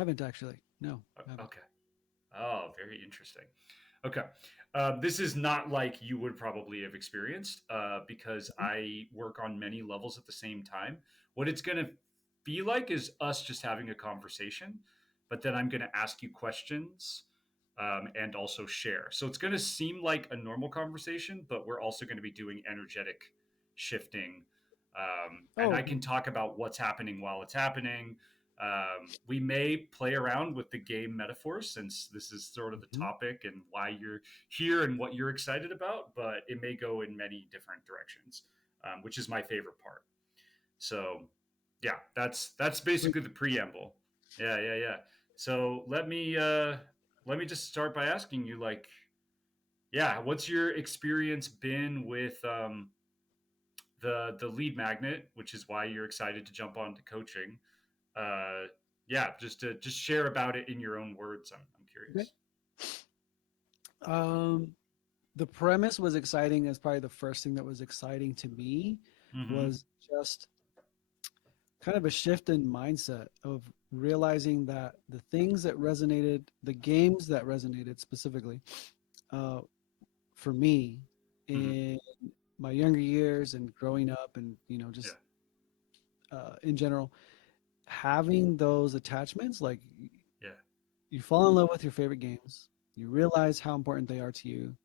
Haven't actually. No, haven't. Okay. Oh, very interesting. Okay. This is not like you would probably have experienced because I work on many levels at the same time. What it's going to be like is us just having a conversation, but then I'm going to ask you questions and also share. So it's going to seem like a normal conversation, but we're also going to be doing energetic shifting. And Oh, I okay. can talk about what's happening while it's happening. We may play around with the game metaphors since this is sort of the Mhm. topic and why you're here and what you're excited about, but it may go in many different directions, which is my favorite part. So, yeah, that's Sweet. basically the preamble. Yeah, yeah, yeah. So let me just start by asking you, like, yeah, what's your experience been with the lead magnet, which is why you're excited to jump onto coaching? uh, yeah, just share about it in your own words. I'm Okay. curious. Um, the premise was exciting. As probably the first thing that was exciting to me Mm-hmm. was just kind of a shift in mindset of realizing that the things that resonated, the games that resonated specifically uh, for me Mm-hmm. in my younger years and growing up, and Yeah. just in general, having those attachments, like Yeah. you fall in love with your favorite games, you realize how important they are to you.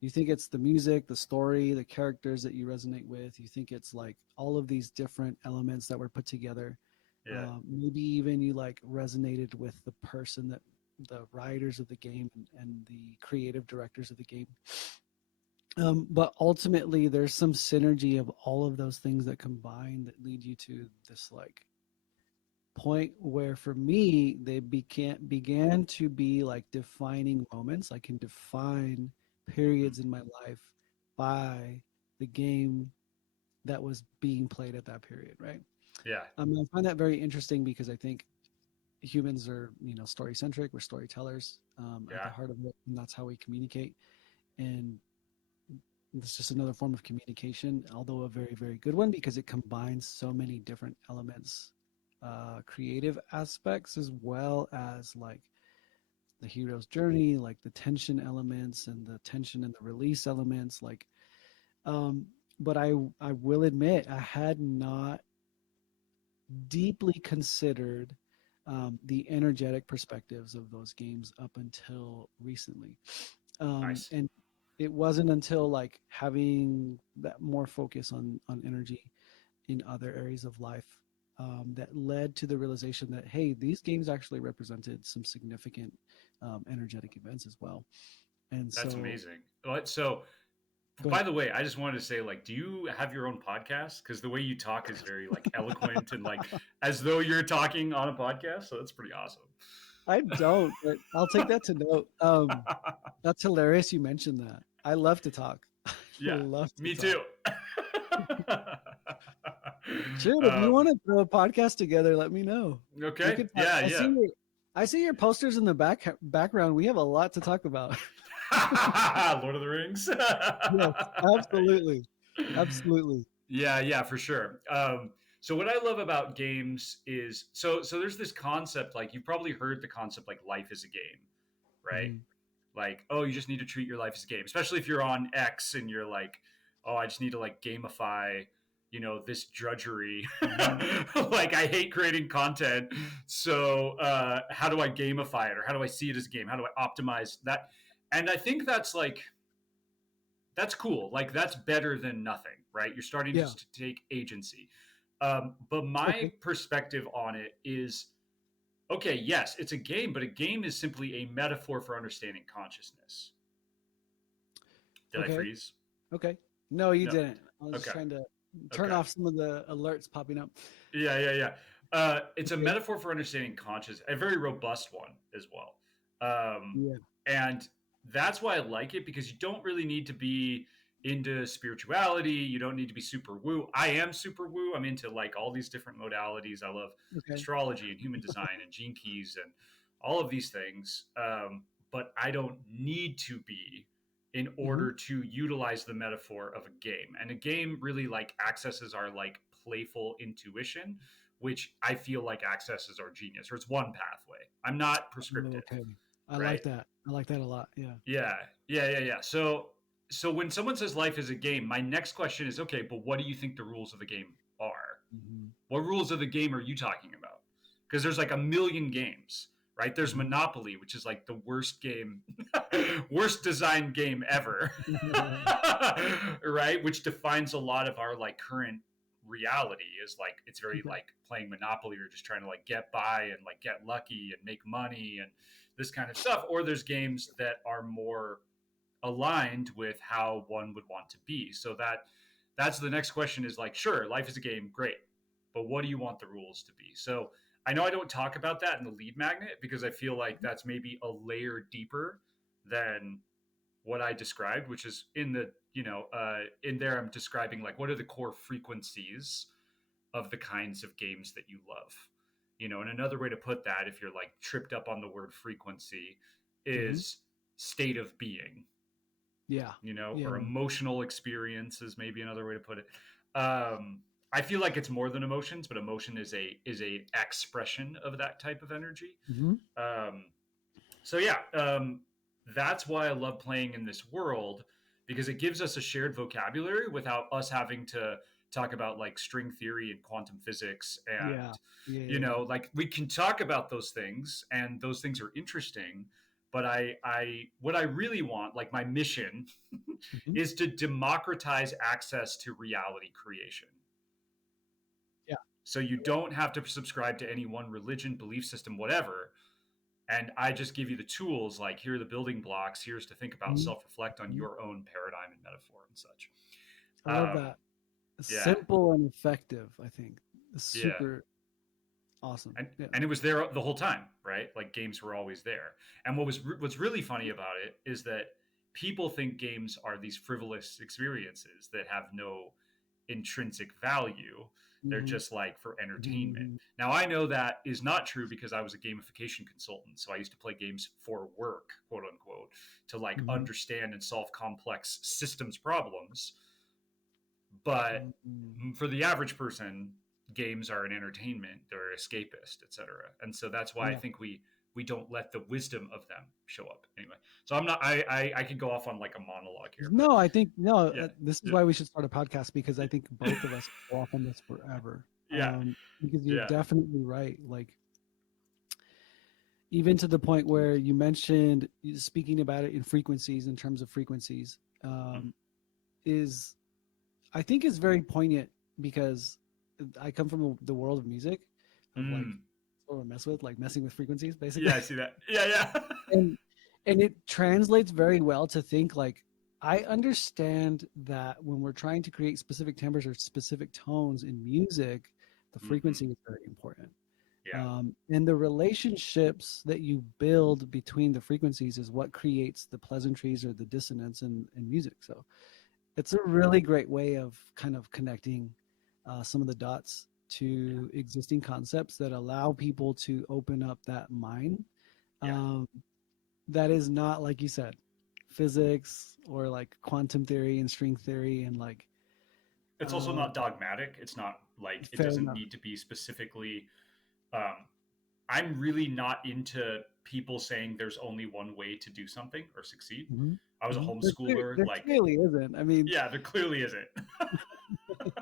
You think it's the music, the story, the characters that you resonate with. You think it's like all of these different elements that were put together. Yeah. Maybe even you like resonated with the person that the writers of the game and the creative directors of the game. But ultimately, there's some synergy of all of those things that combine that lead you to this like point where for me they began to be like defining moments. I can define Mm. periods in my life by the game that was being played at that period, right? Yeah. I find that very interesting because I think humans are, story centric. We're storytellers at the Yeah. heart of it, and that's how we communicate. And it's just another form of communication, although a very, very good one because it combines so many different elements, creative aspects, as well as like the hero's journey, like the tension elements and the tension and the release elements. Um, but I will admit, I had not deeply considered the energetic perspectives of those games up until recently. Nice. And it wasn't until like having that more focus on energy in other areas of life that led to the realization that hey, these games actually represented some significant energetic events as well. And That's so, amazing. So, go by ahead. the way, I just wanted to say, like, do you have your own podcast? Because the way you talk is very like eloquent and like as though you're talking on a podcast. So that's pretty awesome. I don't, but I'll take that to note. That's hilarious. You mentioned that. I love to talk. I Yeah, love to me talk. too. Shoot, if you um, want to throw a podcast together, let me know. We okay. could talk. Yeah. Yeah. I see your posters in the background. We have a lot to talk about. Lord of the Rings. Yes, absolutely, absolutely. Yeah, yeah, for sure. So what I love about games is so there's this concept, like you've probably heard the concept like life is a game, right? Mhm. Like, oh, you just need to treat your life as a game, especially if you're on X and you're like, oh, I just need to like gamify, this drudgery. Mhm. Like I hate creating content, so how do I gamify it, or how do I see it as a game? How do I optimize that? And I think that's like that's cool. Like that's better than nothing, right? You're starting Yeah. just to take agency. But my Okay. perspective on it is okay, yes, it's a game, but a game is simply a metaphor for understanding consciousness. Did I Okay. freeze? Okay. No, you No. didn't. I was just Okay. trying to turn Okay. off some of the alerts popping up. Yeah, yeah, yeah. It's a Okay. metaphor for understanding conscious, a very robust one as well. Yeah. And that's why I like it because you don't really need to be into spirituality. You don't need to be super woo. I am super woo. I'm into like all these different modalities. I love Okay. astrology and human design and gene keys and all of these things. But I don't need to be in Hmm. order to utilize the metaphor of a game. And a game really like accesses our like playful intuition, which I feel like accesses our genius, or it's one pathway. I'm not prescriptive, Okay. I right? like that. I like that a lot. Yeah. Yeah, yeah. So when someone says life is a game, my next question is, okay, but what do you think the rules of the game are? Hmm. What rules of the game are you talking about? Because there's like a million games, right? There's Hmm. Monopoly, which is like the worst game, worst designed game ever, right? Which defines a lot of our like current reality is like it's very Okay. like playing Monopoly or just trying to like get by and like get lucky and make money and this kind of stuff. Or there's games that are more aligned with how one would want to be. So that's the next question is like, sure, life is a game, great, but what do you want the rules to be? So I know I don't talk about that in the lead magnet because I feel like that's maybe a layer deeper than what I described, which is in the in there I'm describing like what are the core frequencies of the kinds of games that you love. And another way to put that, if you're like tripped up on the word frequency, Hmm. is state of being, Yeah. Yeah. or emotional experience is maybe another way to put it. I feel like it's more than emotions, but emotion is a expression of that type of energy. Hmm. Um, so yeah, that's why I love playing in this world because it gives us a shared vocabulary without us having to talk about like string theory and quantum physics Yeah. and Yeah. Yeah. like we can talk about those things and those things are interesting, but I what I really want, like my mission Hmm. is to democratize access to reality creation. Yeah. So you don't have to subscribe to any one religion, belief system, whatever, and I just give you the tools like here are the building blocks, here's to think about, Hmm. self-reflect on Hmm. your own paradigm and metaphor and such. I love that. Yeah, Simple and effective, I think. yeah. Super awesome. and Yeah. and it was there the whole time, right? Like games were always there. And what's really funny about it is that people think games are these frivolous experiences that have no intrinsic value. They're Hmm. just like for entertainment. Hmm. Now I know that is not true because I was a gamification consultant. So I used to play games for work, quote unquote, to like Hmm. understand and solve complex systems problems. But Hmm. for the average person, games are an entertainment, they're escapist, etc. And so that's why I Yeah. think we don't let the wisdom of them show up anyway. So I'm not I can go off on like a monologue here, but No, I think no. yeah, This is yeah, why we should start a podcast because I think both of us will go off on this forever. yeah, Because you're yeah. definitely right. Like even to the point where you mentioned speaking about it in frequencies, in terms of frequencies, Mm-hmm. is I think is very poignant because I come from the world of music, of like Mm. sort of mess with like messing with frequencies, basically. Yeah, I see that. Yeah, yeah. and and it translates very well to think like I understand that when we're trying to create specific timbres or specific tones in music, the Mm-hmm. frequency is very important. Yeah, And the relationships that you build between the frequencies is what creates the pleasantries or the dissonance in music. So it's a really great way of kind of connecting some of the dots to existing concepts that allow people to open up that mind. yeah. Um, that is not, like you said, physics or like quantum theory and string theory and like It's also uh, not dogmatic. It's not like it fair doesn't enough. need to be specifically. Um, I'm really not into people saying there's only one way to do something or succeed. Hmm. I was a Hmm. homeschooler. There Like, clearly isn't. I mean, yeah, there clearly isn't.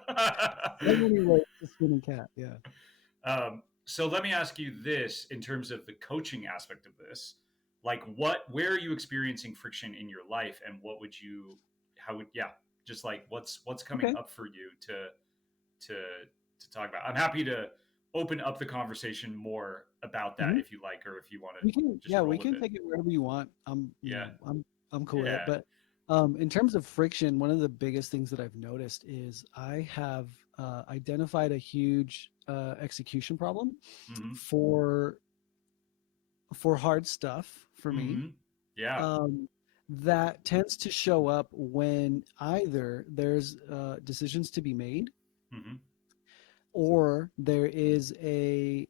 so many ways to skin a cat. Yeah. So let me ask you this in terms of the coaching aspect of this. Like, where are you experiencing friction in your life, and what would you, how would, yeah, just like what's coming Okay. up for you to to talk about. I'm happy to open up the conversation more about that Hmm. if you like, or if you want to We can, just yeah, roll we with can it. take it wherever you want. Yeah, I'm cool with it. yeah. But in terms of friction, one of the biggest things that I've noticed is I have identified a huge execution problem Mm-hmm. for hard stuff for me. Mm-hmm. Yeah. Um, that tends to show up when either there's decisions to be made Mm-hmm. or there is a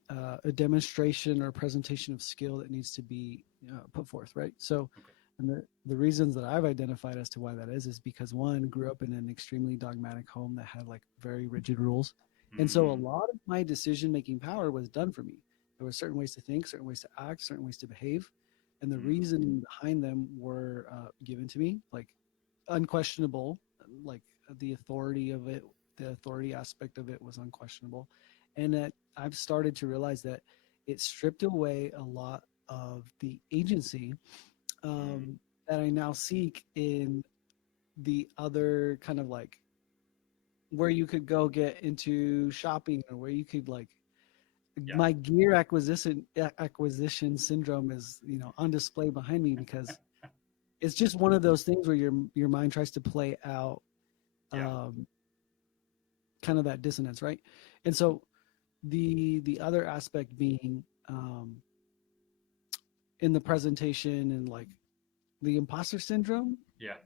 demonstration or presentation of skill that needs to be put forth, right? So, Okay. and the reasons that I've identified as to why that is because one, grew up in an extremely dogmatic home that had like very rigid rules, And so a Mm, lot of my decision making power was done for me. There were certain ways to think, certain ways to act, certain ways to behave, and the mm, reasoning behind them were given to me, like unquestionable, like the authority of it, the authority aspect of it was unquestionable, and that I've started to realize that it stripped away a lot of the agency mm. that I now seek in the other kind of like where you could go get into shopping or where you could like Yeah. my gear acquisition syndrome is on display behind me because it's just one of those things where your mind tries to play out Yeah. um, kind of that dissonance, right? And so the other aspect being in the presentation and like the imposter syndrome, Yeah.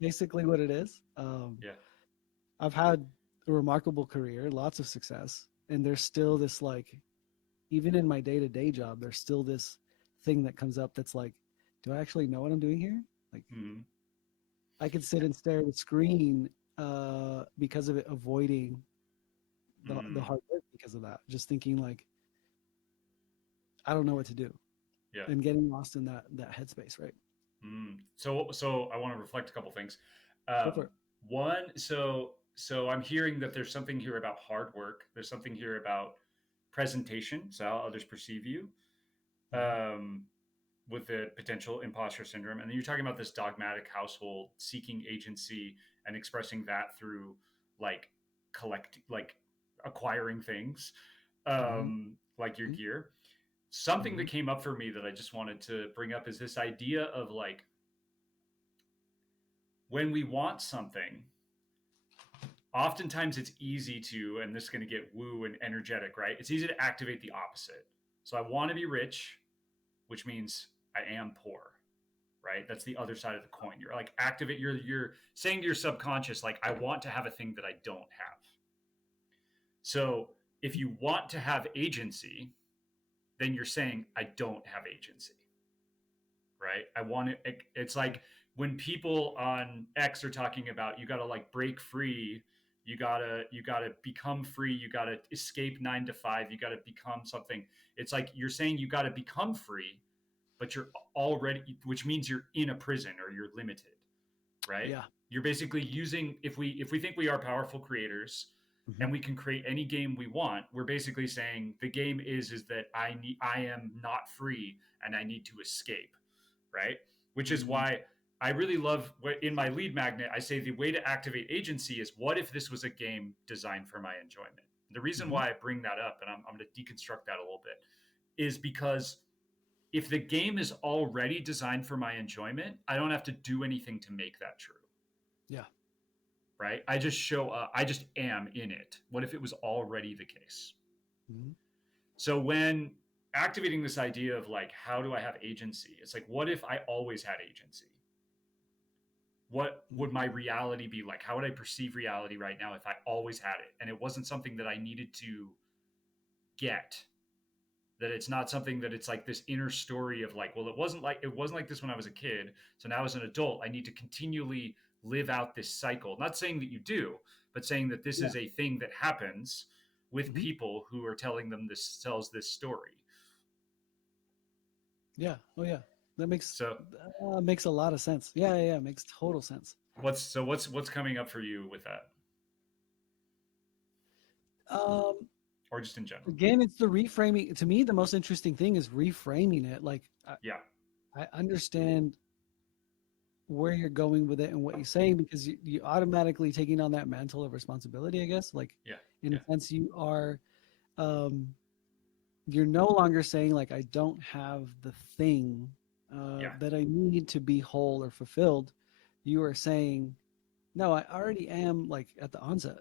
basically what it is. Yeah. I've had a remarkable career, lots of success, and there's still this like, even in my day-to-day job, there's still this thing that comes up that's like, do I actually know what I'm doing here? Like, Mm, I could sit and stare at a screen because of it, avoiding the mm. hard work because of that. Just thinking like, I don't know what to do, Yeah. and getting lost in that headspace, right? So I want to reflect a couple things. Go for Um, it. one, so I'm hearing that there's something here about hard work. There's something here about presentation, so how others perceive you, Mm-hmm. um, with the potential imposter syndrome. And then you're talking about this dogmatic household seeking agency and expressing that through like like acquiring things, Mm-hmm. like your gear. Something Mm-hmm. that came up for me that I just wanted to bring up is this idea of like when we want something, oftentimes it's easy to, and this is going to get woo and energetic, right? It's easy to activate the opposite. So I want to be rich, which means I am poor, right? That's the other side of the coin. You're like activate. You're saying to your subconscious, like I want to have a thing that I don't have. So if you want to have agency, then you're saying I don't have agency, right? I want it. It's like when people on X are talking about you got to like break free, you gotta become free, you gotta escape 9 to 5, you gotta become something. It's like you're saying you gotta become free, but you're already, which means you're in a prison or you're limited, right? Yeah. You're basically using, if we think we are powerful creators Mm-hmm. and we can create any game we want, we're basically saying the game is that I am not free and I need to escape, right? Which is Mm-hmm. why I really love what in my lead magnet I say the way to activate agency is what if this was a game designed for my enjoyment. The reason Mm-hmm. why I bring that up, and I'm going to deconstruct that a little bit, is because if the game is already designed for my enjoyment, I don't have to do anything to make that true, Yeah. right? I just show up, I just am in it. What if it was already the case? Mm-hmm. So when activating this idea of like, how do I have agency? It's like, what if I always had agency? What would my reality be like? How would I perceive reality right now if I always had it? And it wasn't something that I needed to get, that it's not something that it's like this inner story of like, well, it wasn't like this when I was a kid, so now as an adult I need to continually live out this cycle. Not saying that you do, but saying that this Yeah. is a thing that happens with Mm-hmm. people who are tells this story. Yeah. Oh yeah. That So makes a lot of sense. Yeah, yeah, yeah. Makes total sense. what's coming up for you with that, Um, or just in general? Again, it's the reframing. To me, the most interesting thing is reframing it. Like Yeah. I understand where you're going with it and what you're saying because you automatically taking on that mantle of responsibility. I guess, like Yeah. in Yeah. a sense, um, you're no longer saying like I don't have the thing Yeah. that I need to be whole or fulfilled. You are saying no, I already am like at the onset,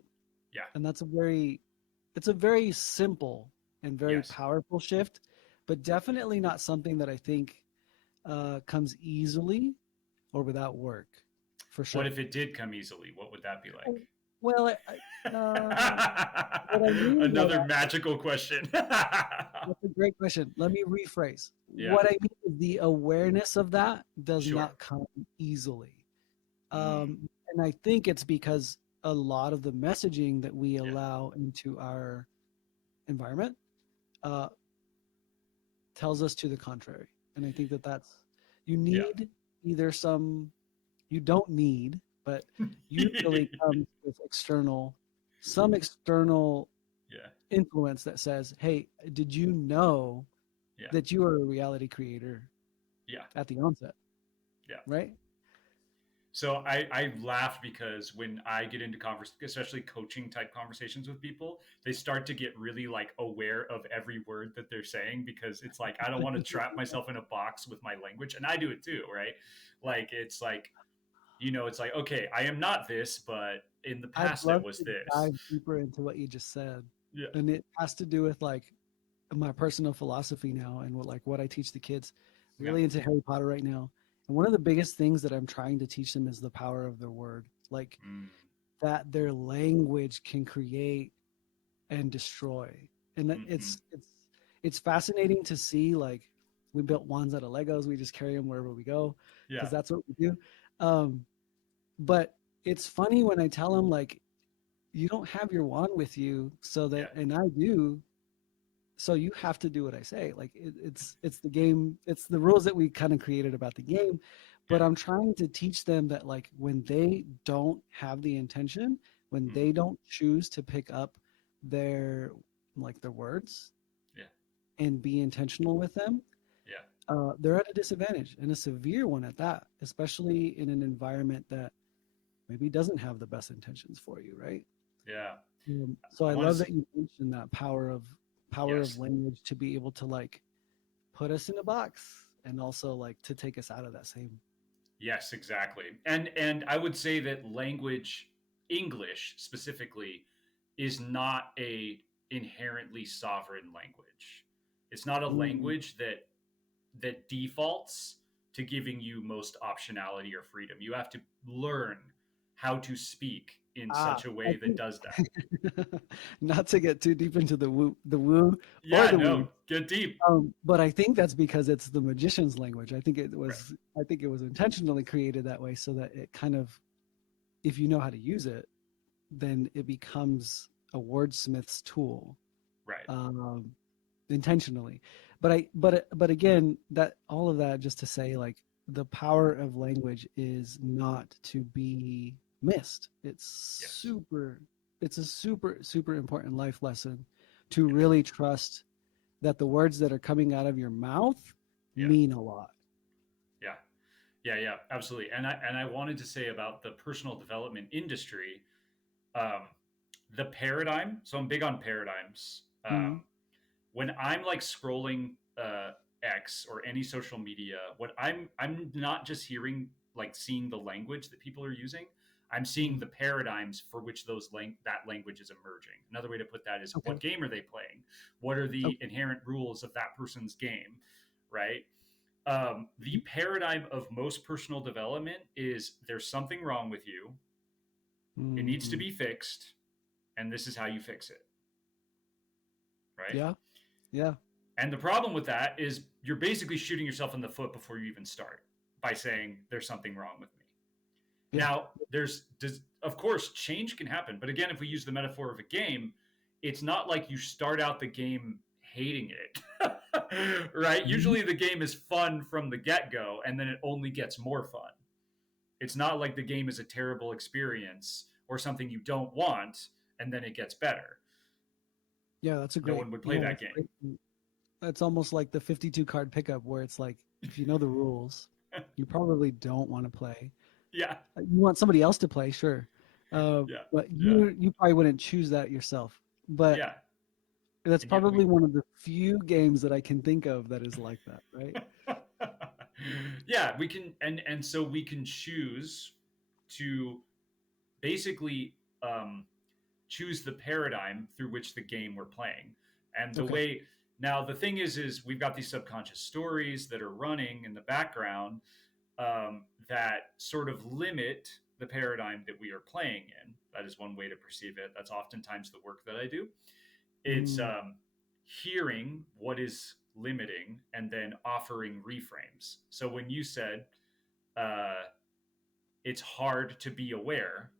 Yeah. and it's a very simple and very Yes. powerful shift, but definitely not something that I think comes easily or without work, for What sure. if it did come easily? What would that be like? Well, what I mean by Another that, magical question. that's a great question. Let me rephrase. Yeah. What I mean is the awareness of that does Sure. not come easily. Mm, And I think it's because a lot of the messaging that we Yeah. allow into our environment uh, tells us to the contrary. And I think that that's, you Yeah. need either some, you don't need, but usually comes with external, some external Yeah. influence that says, hey, did you know Yeah. that you are a reality creator Yeah. at the onset, Yeah. right? So I laugh because when I get into especially coaching type conversations with people, they start to get really like aware of every word that they're saying because it's like I don't want to trap myself in a box with my language, and I do it too, right? Like it's like it's like okay, I am not this, but in the I'd past I love was to this. dive deeper into what you just said. Yeah, And it has to do with like my personal philosophy now and what I teach the kids. yeah, Really into Harry Potter right now. And one of the biggest things that I'm trying to teach them is the power of their word. Like mm, that their language can create and destroy. And that mm-hmm. it's fascinating to see like we built wands out of Legos, we just carry them wherever we go Yeah, because that's what we do. Um, but it's funny when I tell them like you don't have your wand with you so yeah, that and I do so you have to do what I say. Like it's the game, it's the rules that we kind of created about the game. yeah, But I'm trying to teach them that like when they don't have the intention, when mm-hmm. they don't choose to pick up their like their words Yeah, and be intentional with them, yeah, they're at a disadvantage and a severe one at that, especially in an environment that maybe doesn't have the best intentions for you, right? yeah. So I I want love to. that you mentioned that power of Yes, language to be able to like put us in a box and also like to take us out of that same. yes, exactly. And I would say that language, English specifically, is not a inherently sovereign language. It's not a Mm. language that defaults to giving you most optionality or freedom. You have to learn how to speak in Ah, such a I way that think does that. not to get too deep into the woo or Yeah, the no, weed, get deep. but I think that's because it's the magician's language. Right, I think it was intentionally created that way so that it kind of, if you know how to use it, then it becomes a wordsmith's tool. right. Um, Intentionally. But again, that all of that just to say like the power of language is not to be missed. Yes, It's a super important life lesson to yes, really trust that the words that are coming out of your mouth yeah, mean a lot. yeah. Yeah, yeah, absolutely. And I wanted to say about the personal development industry, um, the paradigm. So I'm big on paradigms. Mm, When I'm like scrolling X or any social media, what I'm not just hearing like seeing the language that people are using. I'm seeing mm, the paradigms for which that language is emerging. Another way to put that is okay. what game are they playing? What are Oh, the inherent rules of that person's game? Right? The mhm, paradigm of most personal development is there's something wrong with you. It needs to mm, be fixed, and this is how you fix it. Right? yeah, yeah, And the problem with that is you're basically shooting yourself in the foot before you even start by saying there's something wrong with me. yeah. Now, of course change can happen, but again, if we use the metaphor of a game, it's not like you start out the game hating it. Right? Mhm. Usually the game is fun from the get-go and then it only gets more fun. It's not like the game is a terrible experience or something you don't want and then it gets better. Yeah, that's a No great. one would play Yeah, that that's a game. great. It's almost like the 52 card pickup where it's like if you know the rules, you probably don't want to play. Yeah. You want somebody else to play, sure, Yeah. but Yeah. you probably wouldn't choose that yourself. But Yeah. that's And yet we probably one of the few games that I can think of that is like that, right? yeah, we can and so we can choose to basically choose the paradigm through which the game we're playing. And the Okay. way now the thing is we've got these subconscious stories that are running in the background that sort of limit the paradigm that we are playing in. That is one way to perceive it. That's oftentimes the work that I do. It's Mm, hearing what is limiting and then offering reframes. So when you said uh, it's hard to be aware,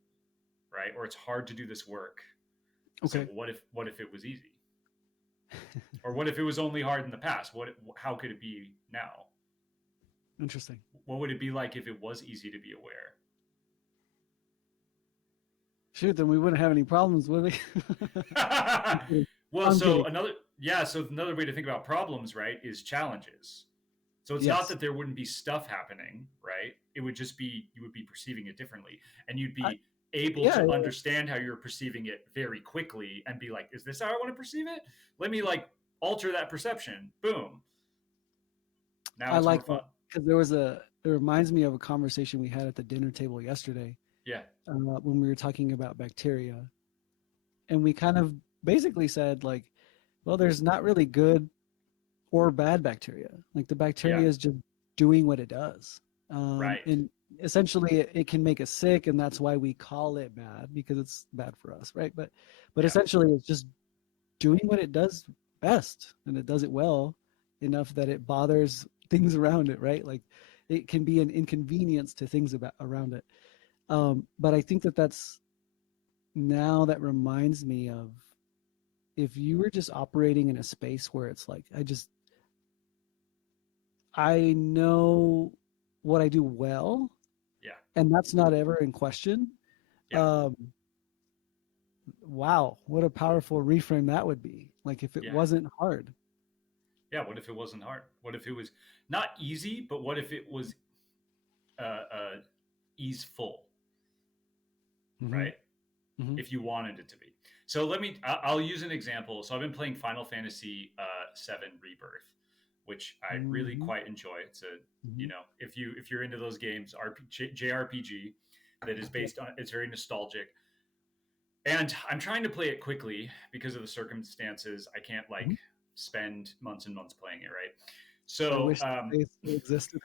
right? Or it's hard to do this work. So Okay. what if it was easy? Or what if it was only hard in the past? How could it be now? Interesting. What would it be like if it was easy to be aware? Shoot, then we wouldn't have any problems, would we? I'm kidding. Well, I'm so kidding. another way to think about problems, right, is challenges. So it's not Yes. that there wouldn't be stuff happening, right? It would just be you would be perceiving it differently, and you'd I, be able yeah, to yeah. understand how you're perceiving it very quickly and be like, is this how I want to perceive it? Let me like alter that perception. Boom. Now I it's more like fun. that because it reminds me of a conversation we had at the dinner table yesterday Yeah. when we were talking about bacteria. And we kind of basically said, like, well, there's not really good or bad bacteria. Like the Yeah. bacteria is just doing what it does. Right. And essentially it can make us sick, and that's why we call it bad because it's bad for us, right? But Yeah. essentially it's just doing what it does best, and it does it well enough that it bothers things around it, right? Like it can be an inconvenience to things about around it. But I think that that's now that reminds me of if you were just operating in a space where it's like I know what I do well, Yeah. and that's not ever in question. Yeah. um wow, what a powerful reframe that would be, like if it Yeah. wasn't hard. Yeah. What if it wasn't hard? What if it was not easy, but what if it was easeful, Hmm. right? Hmm. If you wanted it to be. So I'll use an example. So I've been playing Final Fantasy 7 Rebirth, which I really Hmm. quite enjoy. It's a, Hmm. if you're into those games, JRPG that is Yep. based on, it's very nostalgic. And I'm trying to play it quickly because of the circumstances. I can't like Mhm. spend months and months playing it, right? I So wish they still existed.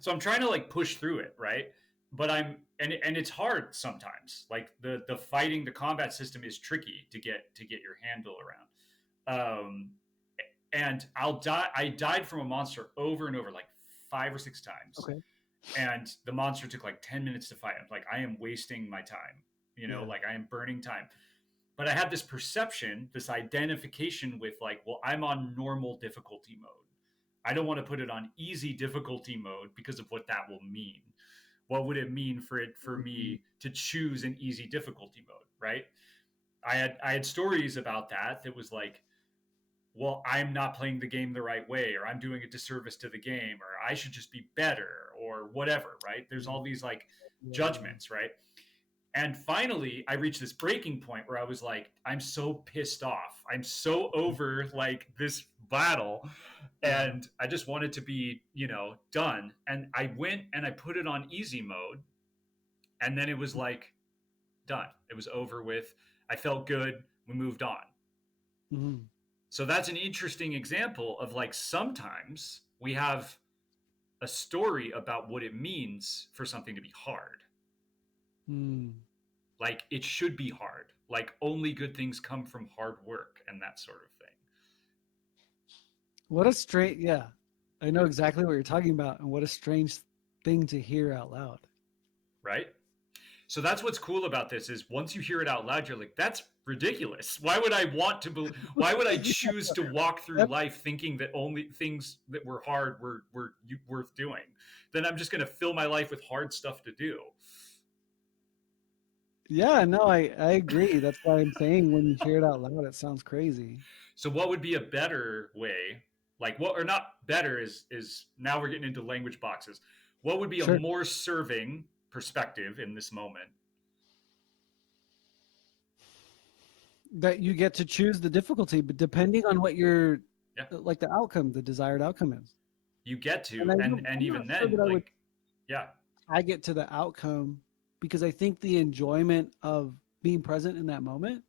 so I'm trying to like push through it, right? But and it's hard sometimes. Like the fighting, the combat system is tricky to get your handle around. And I'll die. I died from a monster over and over, like 5 or 6 times, Okay. and the monster took like 10 minutes to fight. I'm like, I am wasting my time. Yeah. Like I am burning time. But I had this perception, this identification with like, well, I'm on normal difficulty mode. I don't want to put it on easy difficulty mode because of what that will mean. What would it mean for Mhm. me to choose an easy difficulty mode, right? I had stories about that was like, well, I'm not playing the game the right way, or I'm doing a disservice to the game, or I should just be better, or whatever, right? There's all these like Yeah. judgments, right? And finally, I reached this breaking point where I was like, I'm so pissed off. I'm so over like this battle. Yeah. And I just wanted to be, done. And I went and I put it on easy mode. And then it was like done. It was over with. I felt good. We moved on. Mhm. So that's an interesting example of like sometimes we have a story about what it means for something to be hard. Mm. Like it should be hard. Like only good things come from hard work and that sort of thing, What a strange, yeah. I know exactly what you're talking about, and what a strange thing to hear out loud. right? So that's what's cool about this is once you hear it out loud, you're like, that's ridiculous. Why would I want to? Why would I Yeah, choose to walk through that's, life thinking that only things that were hard were worth doing? Then I'm just going to fill my life with hard stuff to do. yeah, no, I agree. That's why I'm saying when you hear it out loud, it sounds crazy. So what would be a better way? Like what or not better is now we're getting into language boxes. What would be a Sure. more serving perspective in this moment? That you get to choose the difficulty, but depending on what your Yeah, like the outcome, the desired outcome is. you get And to, and I'm not even sure then, that I would like, yeah, tie it to the outcome, because I think the enjoyment of being present in that moment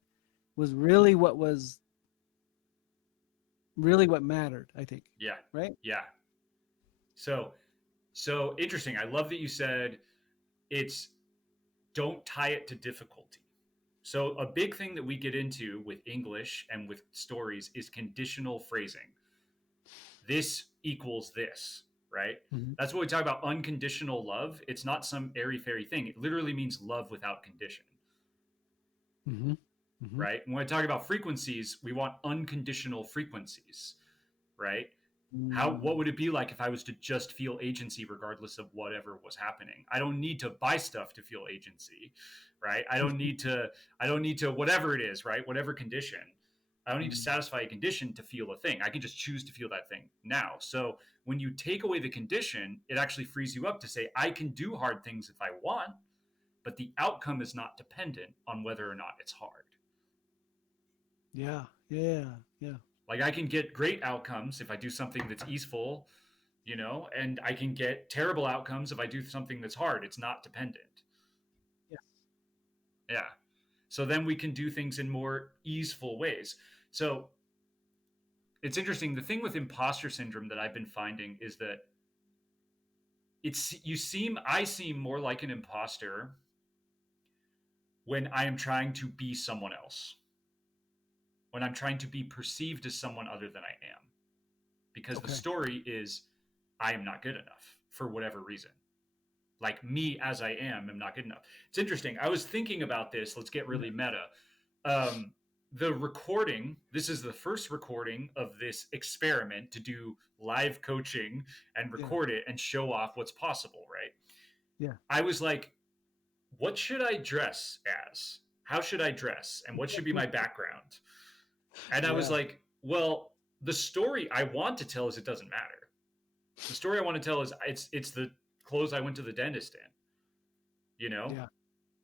was really what mattered, I think. yeah, Right? yeah. So so interesting. I love that you said it's don't tie it to difficulty. So a big thing that we get into with English and with stories is conditional phrasing. This equals this. right? Mm-hmm. That's what we talk about unconditional love. It's not some airy fairy thing. It literally means love without condition, Mm-hmm. Mm-hmm. right? When I talk about frequencies, we want unconditional frequencies, right? What Mm. would it be like if I was to just feel agency regardless of whatever was happening? I don't need to buy stuff to feel agency, right? I don't need to whatever it is, right? Whatever condition. I don't need to Mm. satisfy a condition to feel a thing. I can just choose to feel that thing now. So when you take away the condition, it actually frees you up to say, I can do hard things if I want, but the outcome is not dependent on whether or not it's hard. Yeah. Yeah. Yeah. Like I can get great outcomes if I do something that's easeful, and I can get terrible outcomes if I do something that's hard. It's not dependent. Yes. Yeah. So then we can do things in more easeful ways. So it's interesting. The thing with imposter syndrome that I've been finding is that I seem more like an imposter when I am trying to be someone else, when I'm trying to be perceived as someone other than I am. Because the Okay. story is I am not good enough for whatever reason. Like me as I am not good enough. It's interesting. I was thinking about this. Let's get Yeah. really meta. Um, the recording, this is the first recording of this experiment to do live coaching and Yeah. record it and show off what's possible, right? Yeah. I was like, what should I dress as? How should I dress? And what should be my background? And I was Yeah. like, well, the story I want to tell is it doesn't matter. The story I want to tell is it's the clothes I went to the dentist in, you know? Yeah.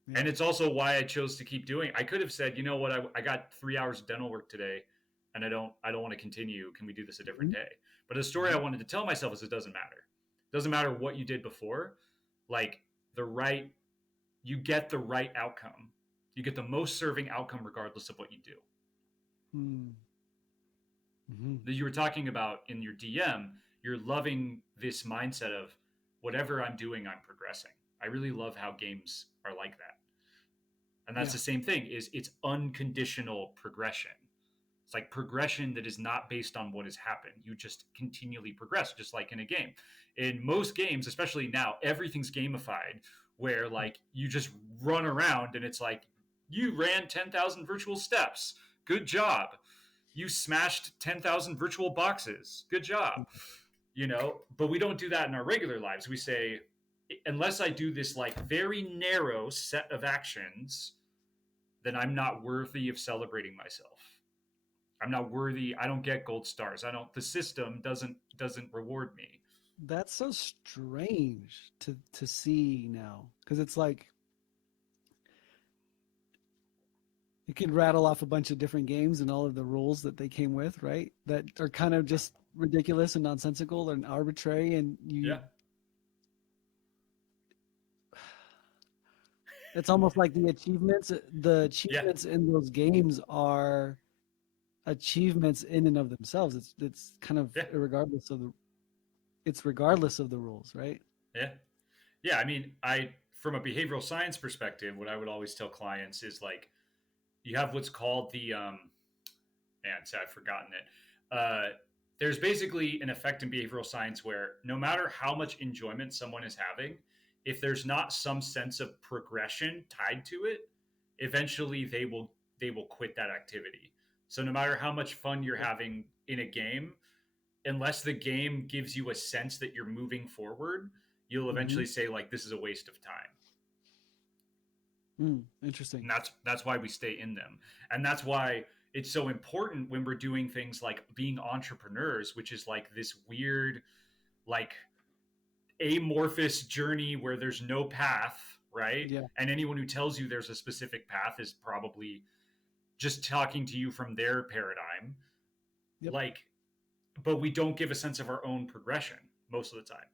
Yeah. And it's also why I chose to keep doing. I could have said, you know what, I got 3 hours of dental work today, and I don't want to continue. Can we do this a different Mm-hmm. day? But the story I Mm-hmm. wanted to tell myself is it doesn't matter. It doesn't matter what you did before. Like the right, you get the right outcome. You get the most serving outcome regardless of what you do. Mm-hmm. That you were talking about in your DM, you're loving this mindset of whatever I'm doing, I'm progressing. I really love how games are like that. And that's Yeah. the same thing is it's unconditional progression. It's like progression that is not based on what has happened. You just continually progress, just like in a game. In most games, especially now, everything's gamified where like you just run around and it's like you ran 10,000 virtual steps. Good job. You smashed 10,000 virtual boxes. Good job. But we don't do that in our regular lives. We say, unless I do this like very narrow set of actions, then I'm not worthy of celebrating myself. I'm not worthy. I don't get gold stars. I don't. The system doesn't reward me. That's so strange to see now, because it's like you could rattle off a bunch of different games and all of the rules that they came with, right? That are kind of just ridiculous and nonsensical and arbitrary, and you Yeah, it's almost like the yeah, achievements in those games are achievements in and of themselves. It's kind of yeah, regardless of the rules, right? yeah, yeah. I mean, I from a behavioral science perspective, what I would always tell clients is like you have what's called the man, so I've forgotten it. There's basically an effect in behavioral science where no matter how much enjoyment someone is having, if there's not some sense of progression tied to it, eventually they will quit that activity. So no matter how much fun you're Yeah. having in a game, unless the game gives you a sense that you're moving forward, you'll Mm-hmm. eventually say like this is a waste of time. Interesting. And that's why we stay in them. And that's why it's so important when we're doing things like being entrepreneurs, which is like this weird like amorphous journey where there's no path, right? Yeah. And anyone who tells you there's a specific path is probably just talking to you from their paradigm. Yep. Like, but we don't give a sense of our own progression most of the time,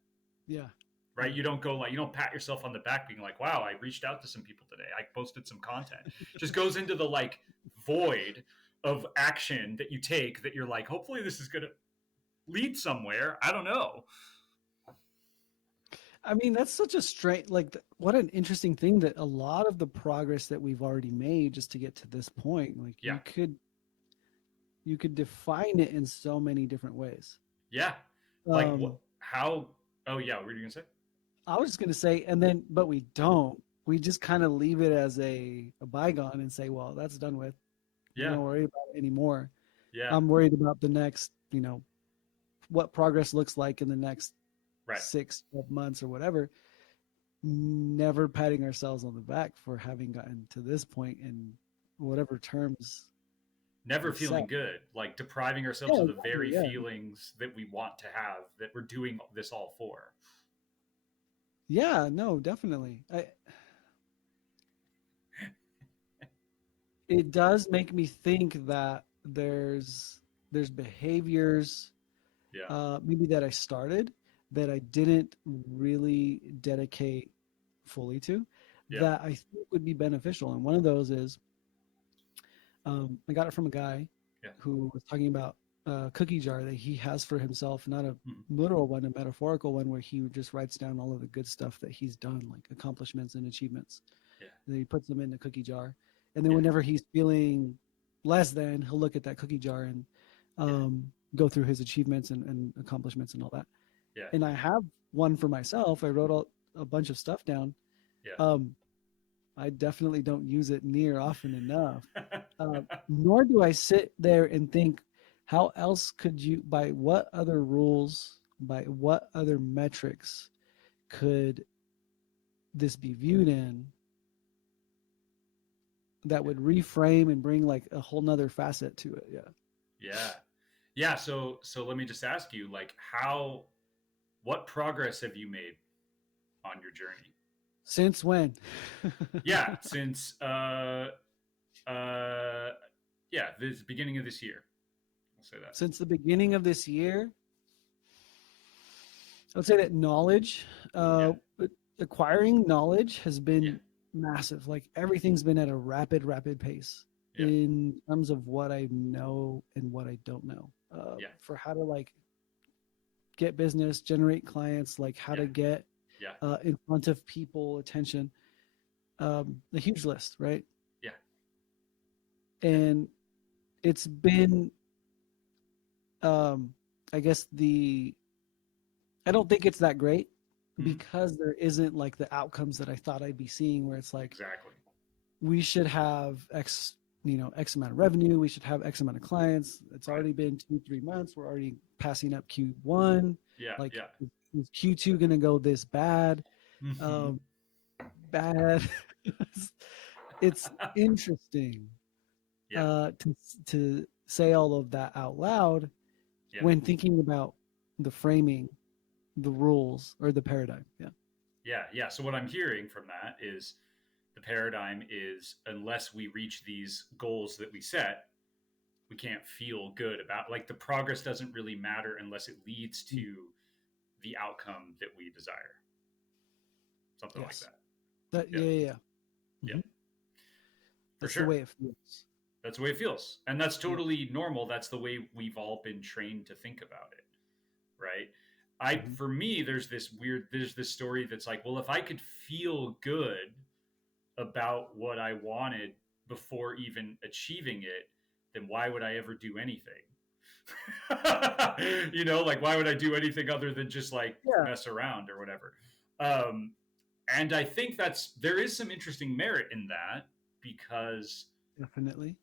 Yeah. right? Yeah. You don't pat yourself on the back being like, wow, I reached out to some people today. I posted some content. Just goes into the like void of action that you take that you're like, hopefully this is going to lead somewhere. I don't know. I mean, that's such a strange, like, what an interesting thing that a lot of the progress that we've already made just to get to this point, like, Yeah. you could define it in so many different ways. Yeah. Like Um, how Oh yeah, what were you gonna say? I was just going to say, and then, but we don't. We just kind of leave it as a bygone and say, well, that's done with. We Yeah, don't worry about it anymore. yeah, I'm worried about the next, what progress looks like in the next right. 6, 12 months or whatever. Never patting ourselves on the back for having gotten to this point in whatever terms Never we set. feeling good, like depriving ourselves Yeah, of the exactly. very Yeah. feelings that we want to have, that we're doing this all for. Yeah, no, definitely. It does make me think that there's behaviors Yeah, maybe that I started that I didn't really dedicate fully to yeah, that I think would be beneficial. And one of those is I got it from a guy yeah. who was talking about a cookie jar that he has for himself, not a Mhm. literal one, a metaphorical one where he just writes down all of the good stuff that he's done, like accomplishments and achievements. Yeah, And then he puts them in the cookie jar. And then yeah, whenever he's feeling less than, he'll look at that cookie jar and yeah, go through his achievements and accomplishments and all that. yeah, And I have one for myself. I wrote a bunch of stuff down. yeah. Um, I definitely don't use it near often enough. Nor do I sit there and think, how else could you, by what other rules, by what other metrics could this be viewed in that would reframe and bring like a whole nother facet to it? Yeah. Yeah, yeah. So let me just ask you, like, how, what progress have you made on your journey? Since when? Yeah, since uh yeah, this beginning of this year. I'll say that. Since the beginning of this year, I would say that knowledge, Yeah, acquiring knowledge has yeah, been massive. Like everything's been at a rapid pace yeah, in terms of what I know and what I don't know. yeah, For how to like get business, generate clients, like how yeah, to get yeah, in front of people, attention. A huge list, right? yeah, yeah. And it's been, um, I guess the I don't think it's that great Mhm. because there isn't like the outcomes that I thought I'd be seeing where it's like Exactly. we should have X, X amount of revenue, we should have X amount of clients. It's Right. already been 2, 3 months. We're already passing up Q1. Yeah, Like yeah. is Q2 gonna go this bad? Hmm. Um, bad. It's interesting Yeah, to say all of that out loud yeah, when thinking about the framing, the rules, or the paradigm. Yeah. yeah, yeah. So what I'm hearing from that is the paradigm is, unless we reach these goals that we set, we can't feel good about, like, the progress doesn't really matter unless it leads Mm. to the outcome that we desire. Something like Yes. that. That. Yeah, Yeah. Yeah. Yeah. yeah, Hmm. for That's the sure. way it feels. That's the way it feels. And that's Yeah. totally normal. That's the way we've all been trained to think about it. Right. I, Hmm. for me, there's this story that's like, well, if I could feel good about what I wanted before even achieving it, then why would I ever do anything? Like, why would I do anything other than just like Yeah. mess around or whatever? Um, and I think there is some interesting merit in that, because Definitely.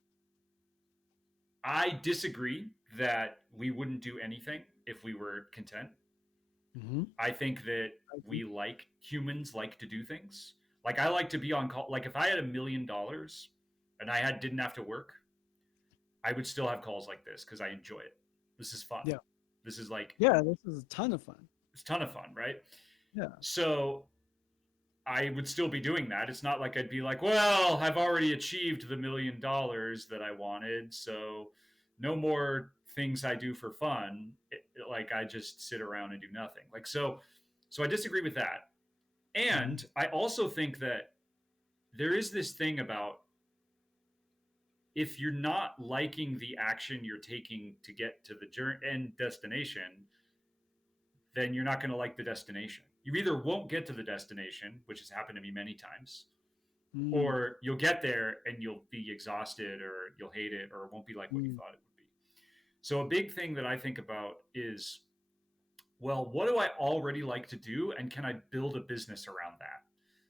I disagree that we wouldn't do anything if we were content. Hmm. I think that I agree. humans like to do things. Like, I like to be on call. Like, if I had $1 million and didn't have to work, I would still have calls like this because I enjoy it. This is fun. Yeah. This is like, Yeah. This is a ton of fun. it's a ton of fun, right? Yeah. So I would still be doing that. It's not like I'd be like, well, I've already achieved the $1 million that I wanted, so no more things I do for fun. Like, I just sit around and do nothing. Like, so I disagree with that. Hmm. And I also think that there is this thing about, if you're not liking the action you're taking to get to the end destination, then you're not going to like the destination. You either won't get to the destination, which has happened to me many times, Mm. or you'll get there and you'll be exhausted, or you'll hate it, or it won't be like what you Mm. thought it would be. So a big thing that I think about is, well, what do I already like to do, and can I build a business around that?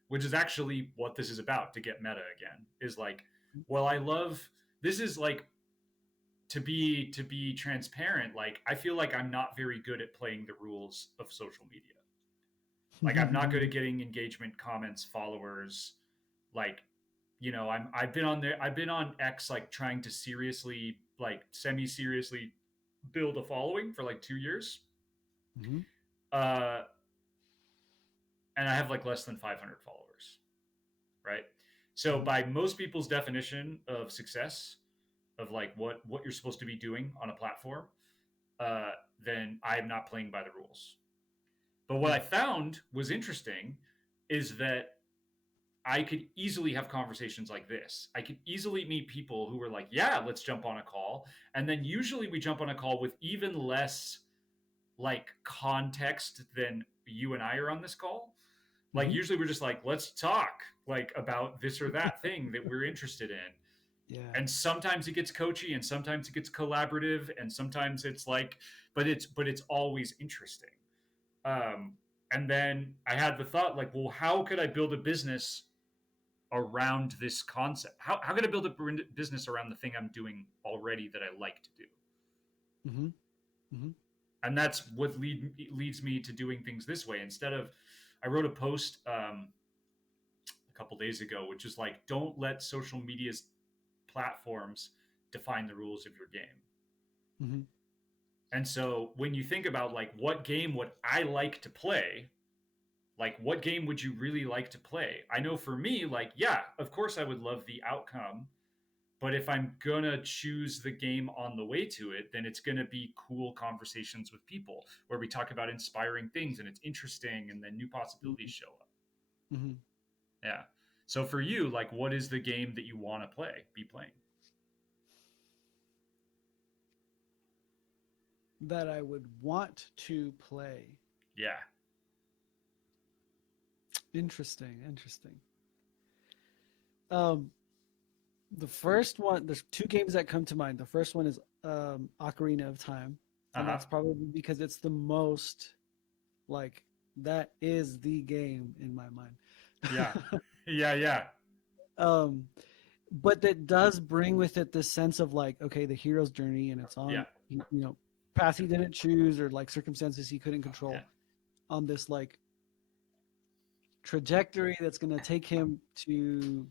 Which is actually what this is about. To get meta again is like, well, I love this is like to be transparent. Like, I feel like I'm not very good at playing the rules of social media. Like, I'm not good at getting engagement, comments, followers. Like, I've been on there. I've been on X, like trying to seriously, like semi seriously, build a following for like 2 years. Hmm. Uh, and I have like less than 500 followers, right? So Hmm. by most people's definition of success, of like what you're supposed to be doing on a platform, uh, then I'm not playing by the rules. But what I found was interesting is that I could easily have conversations like this. I could easily meet people who were like, "Yeah, let's jump on a call," and then usually we jump on a call with even less like context than you and I are on this call. Like, Hmm. usually we're just like, let's talk like about this or that thing that we're interested in. Yeah. And sometimes it gets coachy, and sometimes it gets collaborative, and sometimes it's like, but it's always interesting. um and then I had the thought, like, well, how could I build a business around this concept? How could I build a business around the thing I'm doing already that I like to do? Hmm. Hmm. And that's what leads me to doing things this way. Instead of, I wrote a post a couple days ago, which is like, don't let social media's platforms define the rules of your game. Hmm. And so when you think about like, what game would I like to play, like, what game would you really like to play? I know for me, like, yeah, of course I would love the outcome, but if I'm gonna choose the game on the way to it, then it's gonna be cool conversations with people where we talk about inspiring things and it's interesting, and then new possibilities show up. Hmm. Yeah. So for you, like, what is the game that you want to be playing? That I would want to play. Yeah. Interesting. Interesting. Um, the first one, there's two games that come to mind. The first one is Ocarina of Time, Uh and huh. that's probably because it's the most like that is the game in my Yeah. mind. Yeah. Yeah. um, but that does bring with it this sense of like, okay, the hero's journey, and it's Yeah. on path he didn't choose or like circumstances he couldn't Yeah. control on this like trajectory that's going to take him to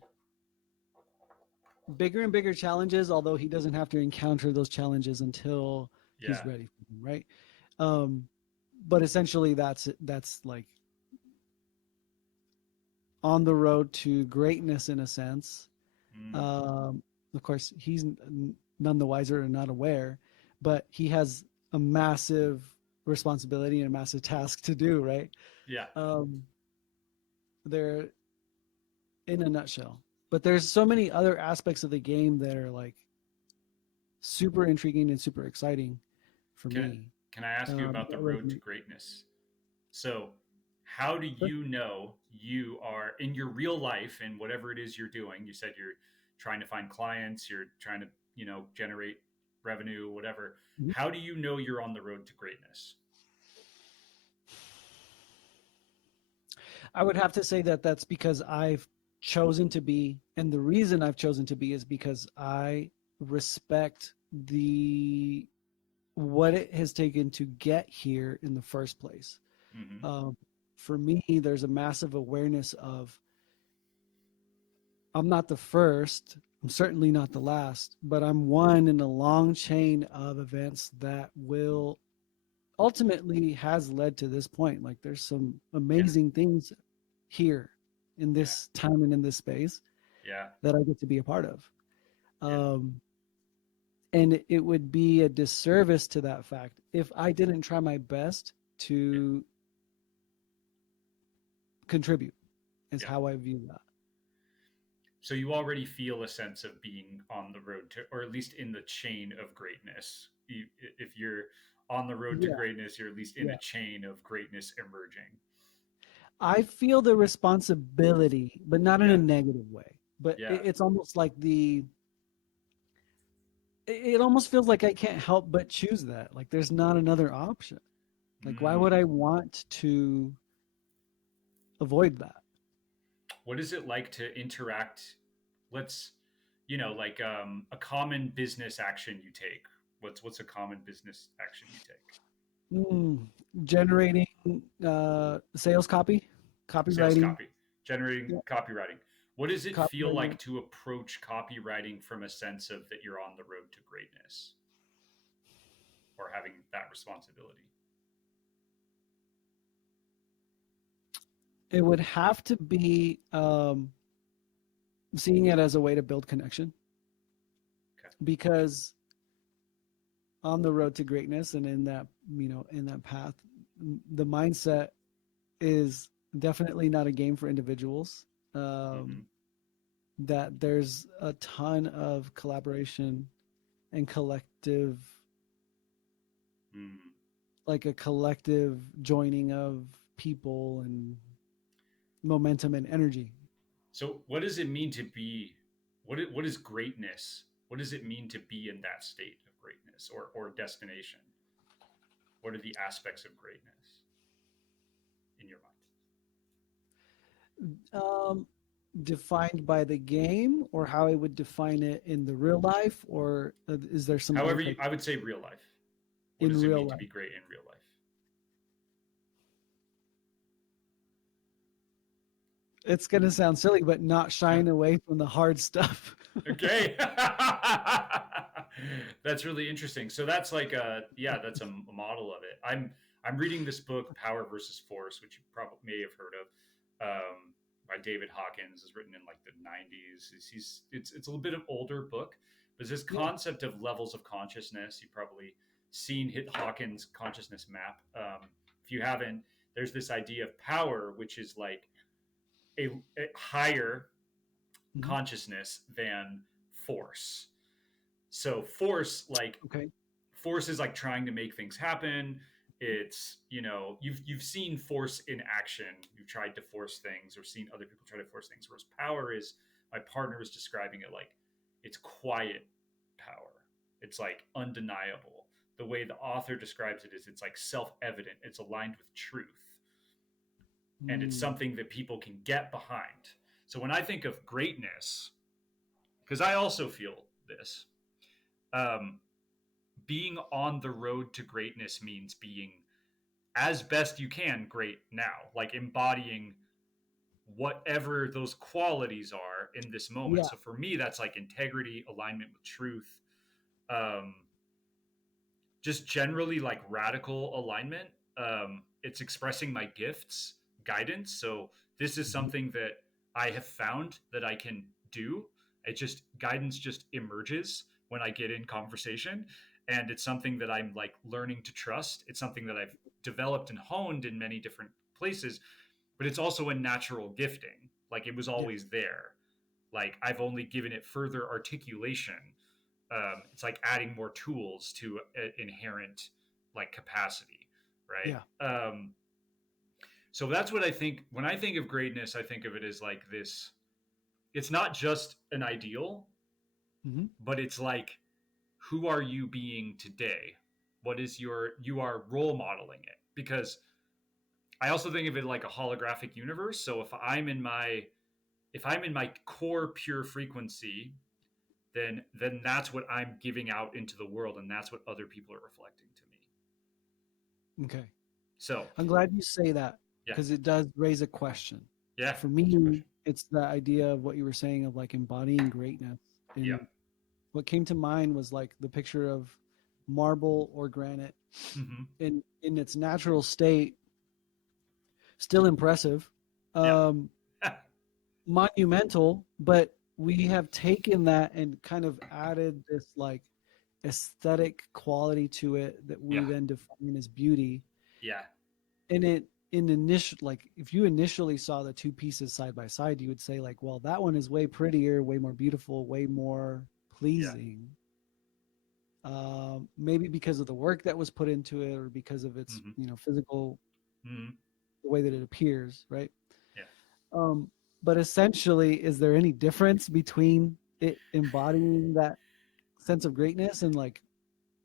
bigger and bigger challenges, although he doesn't have to encounter those challenges until he's Yeah. ready for them, right? Um, but essentially, that's like on the road to greatness in a sense. Mm. Um, of course, he's none the wiser and not aware, but he has a massive responsibility and a massive task to do, right? Yeah. Um, they're in a nutshell. But there's so many other aspects of the game that are like super intriguing and super exciting for Can me. Can I ask you about the That road to resonate. greatness? So, how do Sure. you know you are in your real life and whatever it is you're doing? You said you're trying to find clients, you're trying to, generate revenue, whatever. Mhm. How do you know you're on the road to greatness? I would have to say that that's because I've chosen to be, and the reason I've chosen to be is because I respect the what it has taken to get here in the first place. Mm-hmm. Um, for me, there's a massive awareness of I'm not the first, I'm certainly not the last, but I'm one in a long chain of events that will ultimately has led to this point. Like there's some Yeah. amazing things here in Yeah. this time and in this space Yeah. that I get to be a part of. Yeah. Um, and it would be a disservice to that fact if I didn't try my best Yeah. to contribute, is Yeah. how I view that. So you already feel a sense of being on the road to, or at least in the chain of greatness. If you're on the road to Yeah, greatness, you're at least in a yeah. chain of greatness emerging. I feel the responsibility, but not in a Yeah. negative way. But Yeah. it's almost like it almost feels like I can't help but choose that. Like there's not another option. Like, why would Mm. I want to avoid that? What is it like to interact? Let's, like a common business action you take. What's a common business action you take? Mm, generating sales copy, Sales copywriting, copy, generating yeah, copywriting. What does it feel copywriting. like to approach copywriting from a sense of that you're on the road to greatness or having that responsibility? It would have to be seeing it as a way to build connection, Okay. because on the road to greatness and in that, in that path, the mindset is definitely not a game for individuals. Mm-hmm. Um, that there's a ton of collaboration and collective, Mm. like a collective joining of people and momentum and energy. So, what does it mean to be? What is greatness? What does it mean to be in that state of greatness or destination? What are the aspects of greatness in your mind? Um, Defined by the game, or how I would define it in the real life, or is there some other However, type I would say real life. What in does it real mean to be life? great in real life? It's going to sound silly, but not shying away from the hard stuff. Okay. That's really interesting. So that's like that's a model of it. I'm reading this book, Power versus Force, which you probably may have heard of, by David Hawkins. It's written in like the 90s. It's a little bit of older book, but this Yeah. concept of levels of consciousness. You've probably seen Hit Hawkins' consciousness map. If you haven't, there's this idea of power, which is like a higher Mm-hmm. consciousness than force. So Okay. force is like trying to make things happen. It's, you've seen force in action. You've tried to force things or seen other people try to force things. Whereas power is, my partner was describing it like it's quiet power. It's like undeniable. The way the author describes it is it's like self-evident. It's aligned with truth, and it's Mm. something that people can get behind. So when I think of greatness, because I also feel this, um, being on the road to greatness means being as best you can great now, like embodying whatever those qualities are in this moment. Yeah. So for me, that's like integrity, alignment with truth, um, just generally like radical alignment. It's expressing my gifts, guidance. So this is Mhm. something that I have found that I can do. It just guidance just emerges when I get in conversation, and it's something that I'm like learning to trust. It's something that I've developed and honed in many different places, but it's also a natural gifting. Like it was Yeah. always there. Like I've only given it further articulation. It's like adding more tools to inherent like capacity, right? Yeah. So that's what I think when I think of greatness. I think of it as like this. It's not just an ideal, Mm-hmm. but it's like who are you being today? What is you are role modeling it, because I also think of it like a holographic universe. So if I'm in my core pure frequency, then that's what I'm giving out into the world, and that's what other people are reflecting to me. Okay. So I'm glad you say that, yeah, because it does raise a question. yeah, For what's your me, question? it's the idea of what you were saying of like embodying greatness. Yeah. And what came to mind was like the picture of marble or granite Mm-hmm. in its natural state, still impressive, Yeah. um, monumental, but we have taken that and kind of added this like aesthetic quality to it that we Yeah. then define as beauty. Yeah. And it in initial, like if you initially saw the two pieces side by side, you would say like, well, that one is way prettier, way more beautiful, way more Yeah. pleasing. Maybe because of the work that was put into it, or because of its, Mm-hmm. physical, Mm-hmm. the way that it appears, right? Yeah. um, but essentially, is there any difference between it embodying that sense of greatness and like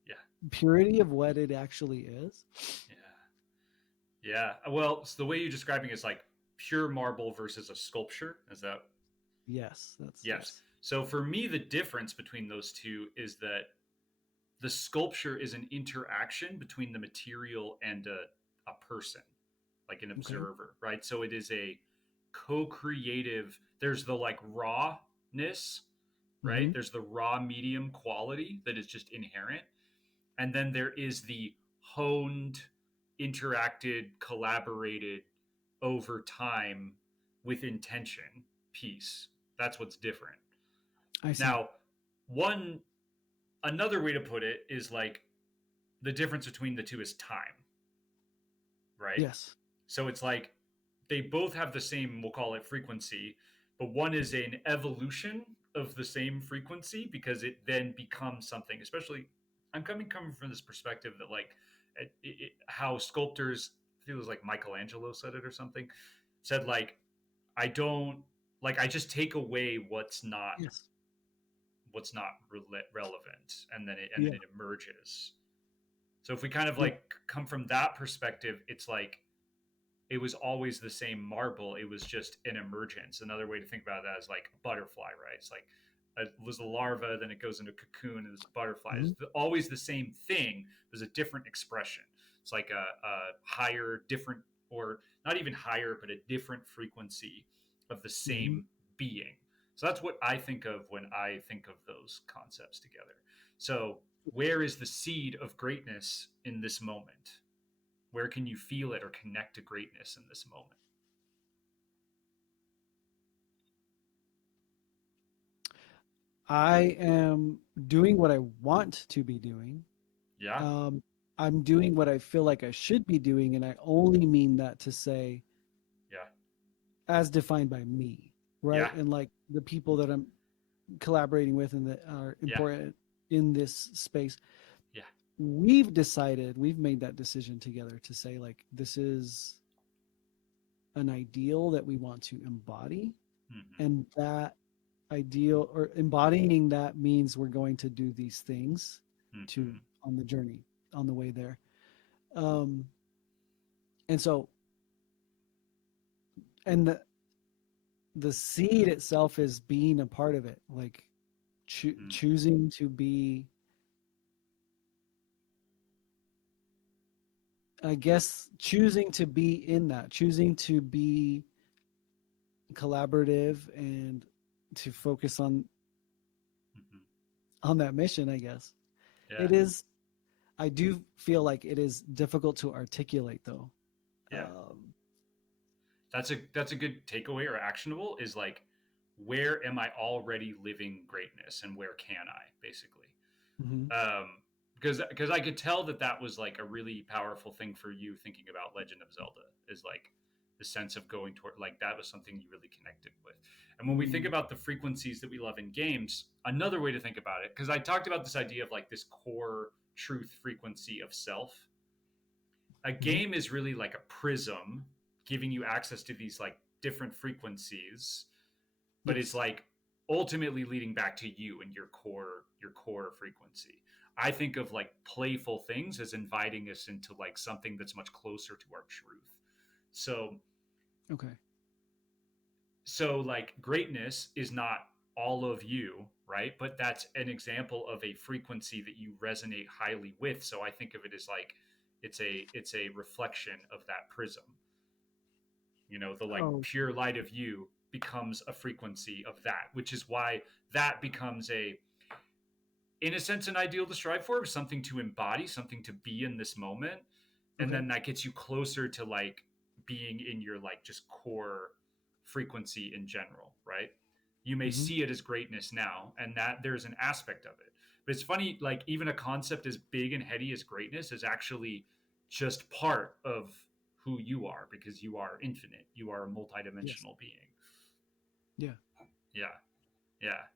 Yeah. purity of what it actually is? Yeah. Yeah. Well, so the way you're describing is like pure marble versus a sculpture. Is that? Yes, that's Yes. yes. So for me, the difference between those two is that the sculpture is an interaction between the material and a person, like an Okay. observer, right? So it is a co-creative. There's the like rawness, Mm-hmm. right? There's the raw medium quality that is just inherent, and then there is the honed, interacted, collaborated over time with intention piece. That's what's different. I see. Now, one another way to put it is like the difference between the two is time, right? Yes. So it's like they both have the same, we'll call it frequency, but one is an evolution of the same frequency because it then becomes something, especially I'm coming from this perspective that like how sculptors, I think it was like Michelangelo said it or something, said like, I don't like, I just take away Yes. what's not relevant and Yeah. then it emerges. So if we kind of Yeah. like come from that perspective, it's like it was always the same marble. It was just an emergence. Another way to think about that is like a butterfly, right? It's like it was a larva, then it goes into a cocoon, and this butterfly. Mm-hmm. It's always the same thing. There's a different expression. It's like a higher, different, or not even higher, but a different frequency of the Mm-hmm. same being. So that's what I think of when I think of those concepts together. So, where is the seed of greatness in this moment? Where can you feel it or connect to greatness in this moment? I am doing what I want to be doing. Yeah, Um, I'm doing what I feel like I should be doing, and I only mean that to say, yeah, as defined by me, yeah, right? And like the people that I'm collaborating with and that are yeah, important in this space. yeah. We've made that decision together to say, like, this is an ideal that we want to embody. Mm-hmm, And that ideal or embodying that means we're going to do these things to mm-hmm, on the journey, on the way there. Um, and so, and the seed itself is being a part of it, like mm-hmm. choosing to be, I guess, choosing to be in that, choosing to be collaborative and to focus Mm-hmm. on that mission, I guess. Yeah, It is, I do feel like it is difficult to articulate though. yeah. Um, That's a good takeaway or actionable is like, where am I already living greatness and where can I basically? mhm. um, because I could tell that that was like a really powerful thing for you thinking about Legend of Zelda is like the sense of going toward like that was something you really connected with. And when we think Mm, about the frequencies that we love in games, another way to think about it, because I talked about this idea of like this core truth frequency of self. A mhm. game is really like a prism giving you access to these like different frequencies, but it's Yes. like ultimately leading back to you and your core frequency. I think of like playful things as inviting us into like something that's much closer to our truth. So Okay. like greatness is not all of you, right? But that's an example of a frequency that you resonate highly with. So I think of it as like it's a reflection of that prism. You know, the like Oh, pure light of you becomes a frequency of that, which is why that becomes a in a sense an ideal to strive for, something to embody, something to be in this moment, and okay. then that gets you closer to like being in your like just core frequency in general, right? You may Hmm. see it as greatness now, and that there's an aspect of it, but it's funny, like even a concept as big and heady as greatness is actually just part of who you are because you are infinite, you are a Yes. multidimensional being. Yeah. Yeah, yeah.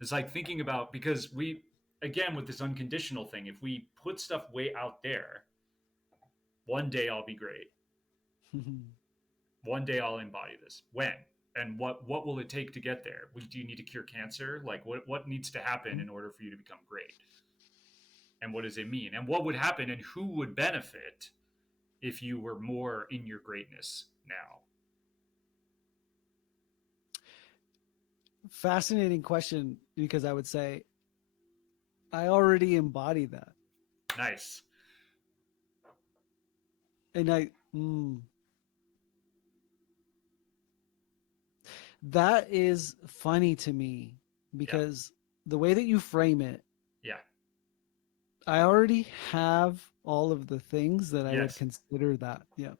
It's like thinking about because we again with this unconditional thing, if we put stuff way out there, one day I'll be great. One day I'll embody this. When? And what will it take to get there? Do you need to cure cancer? Like what needs to happen in order for you to become great? And what does it mean? And what would happen and who would benefit if you were more in your greatness now? Fascinating question, because I would say I already embody that. Nice. And that is funny to me Yeah. because the way that you frame it, Yeah. I already have all of the things that I would Yes. consider that. Yeah.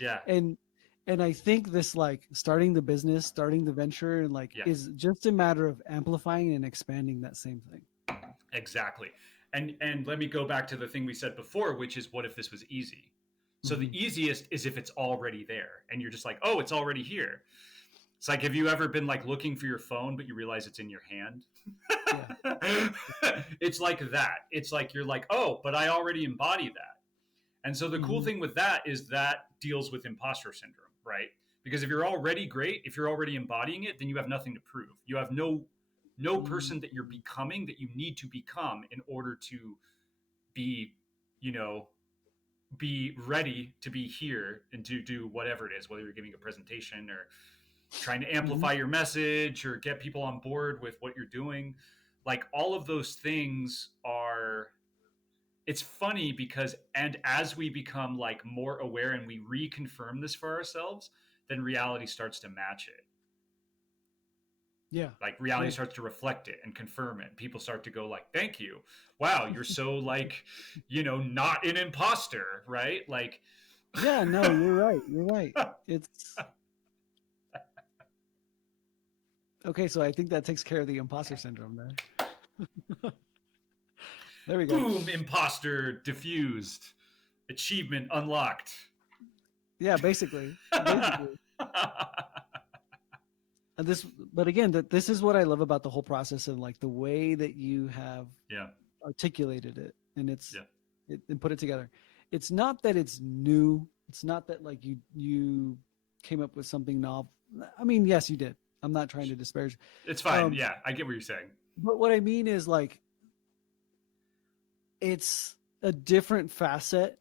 Yeah. And I think this, like, starting the business, starting the venture, and like, Yeah. is just a matter of amplifying and expanding that same thing. Exactly. And let me go back to the thing we said before, which is what if this was easy? So the Hmm. easiest is if it's already there and you're just like, oh, it's already here. It's like, have you ever been like looking for your phone, but you realize it's in your hand? Yeah. It's like that. It's like you're like, oh, but I already embody that. And so the cool Hmm. thing with that is that deals with imposter syndrome, right? Because if you're already great, if you're already embodying it, then you have nothing to prove. You have no person that you're Hmm. becoming that you need to become in order to be, you know, be ready to be here and to do whatever it is, whether you're giving a presentation or trying to Hmm. amplify your message or get people on board with what you're doing. Like all of those things are, it's funny because, and as we become like more aware and we reconfirm this for ourselves, then reality starts to match it. Yeah. Like reality Yeah. starts to reflect it and confirm it. People start to go like, thank you, wow, you're so like, not an imposter, right? Like Yeah. No, you're right. You're right. It's okay. So I think that takes care of the imposter syndrome there. There we go. boom, imposter diffused, achievement unlocked. Yeah. Basically. And this, but again, that this is what I love about the whole process, and like the way that you have Yeah. articulated it, and Yeah. and put it together. It's not that it's new. It's not that like you came up with something novel. I mean, yes, you did. I'm not trying to disparage. It's fine. Um, Yeah, I get what you're saying. but what I mean is, like, it's a different facet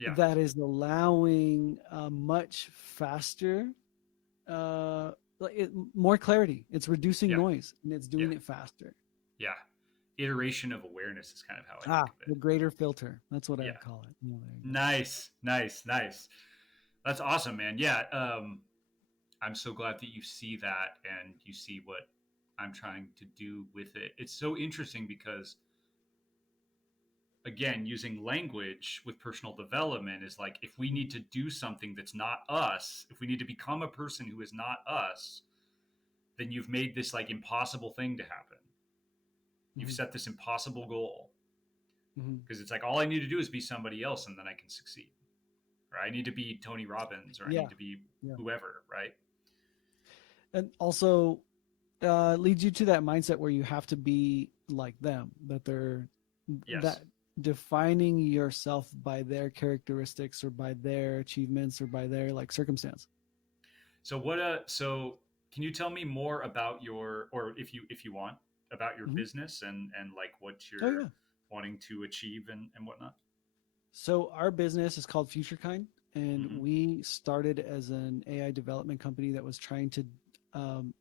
Yeah. that is allowing a much faster, uh, more clarity. It's reducing Yeah. noise and it's Yeah. doing it faster. Yeah. Iteration of awareness is kind of how I think Ah, of it. the greater filter. That's what I Yeah. would call it. Yeah, there you go. Nice. Nice. Nice. That's awesome, man. Yeah. I'm so glad that you see that and you see what I'm trying to do with it. It's so interesting because, again, using language with personal development is like if we need to do something that's not us, if we need to become a person who is not us, then you've made this like impossible thing to happen. You've Mm-hmm. set this impossible goal Mm-hmm. because it's like all I need to do is be somebody else and then I can succeed. Or I need to be Tony Robbins or I Yeah, need to be yeah. whoever, right? And also, leads you to that mindset where you have to be like them, that they're Yes. that defining yourself by their characteristics or by their achievements or by their like circumstance. So can you tell me more about your, or if you want, about your Hmm. business and like what Oh you're yeah. wanting to achieve and whatnot? So our business is called FutureKind, and Mm-hmm. we started as an AI development company that was trying to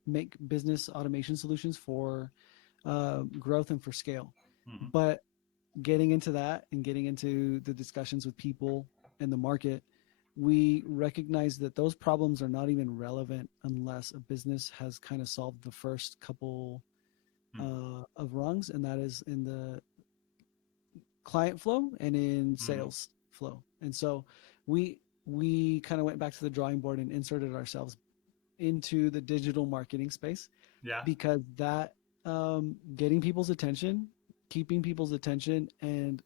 make business automation solutions for growth and for scale. Mm-hmm. But getting into that and getting into the discussions with people and the market, we recognize that those problems are not even relevant unless a business has kind of solved the first couple of rungs, and that is in the client flow and in Mm-hmm. sales flow. And so we kind of went back to the drawing board and inserted ourselves into the digital marketing space, Yeah. because that, getting people's attention, keeping people's attention, and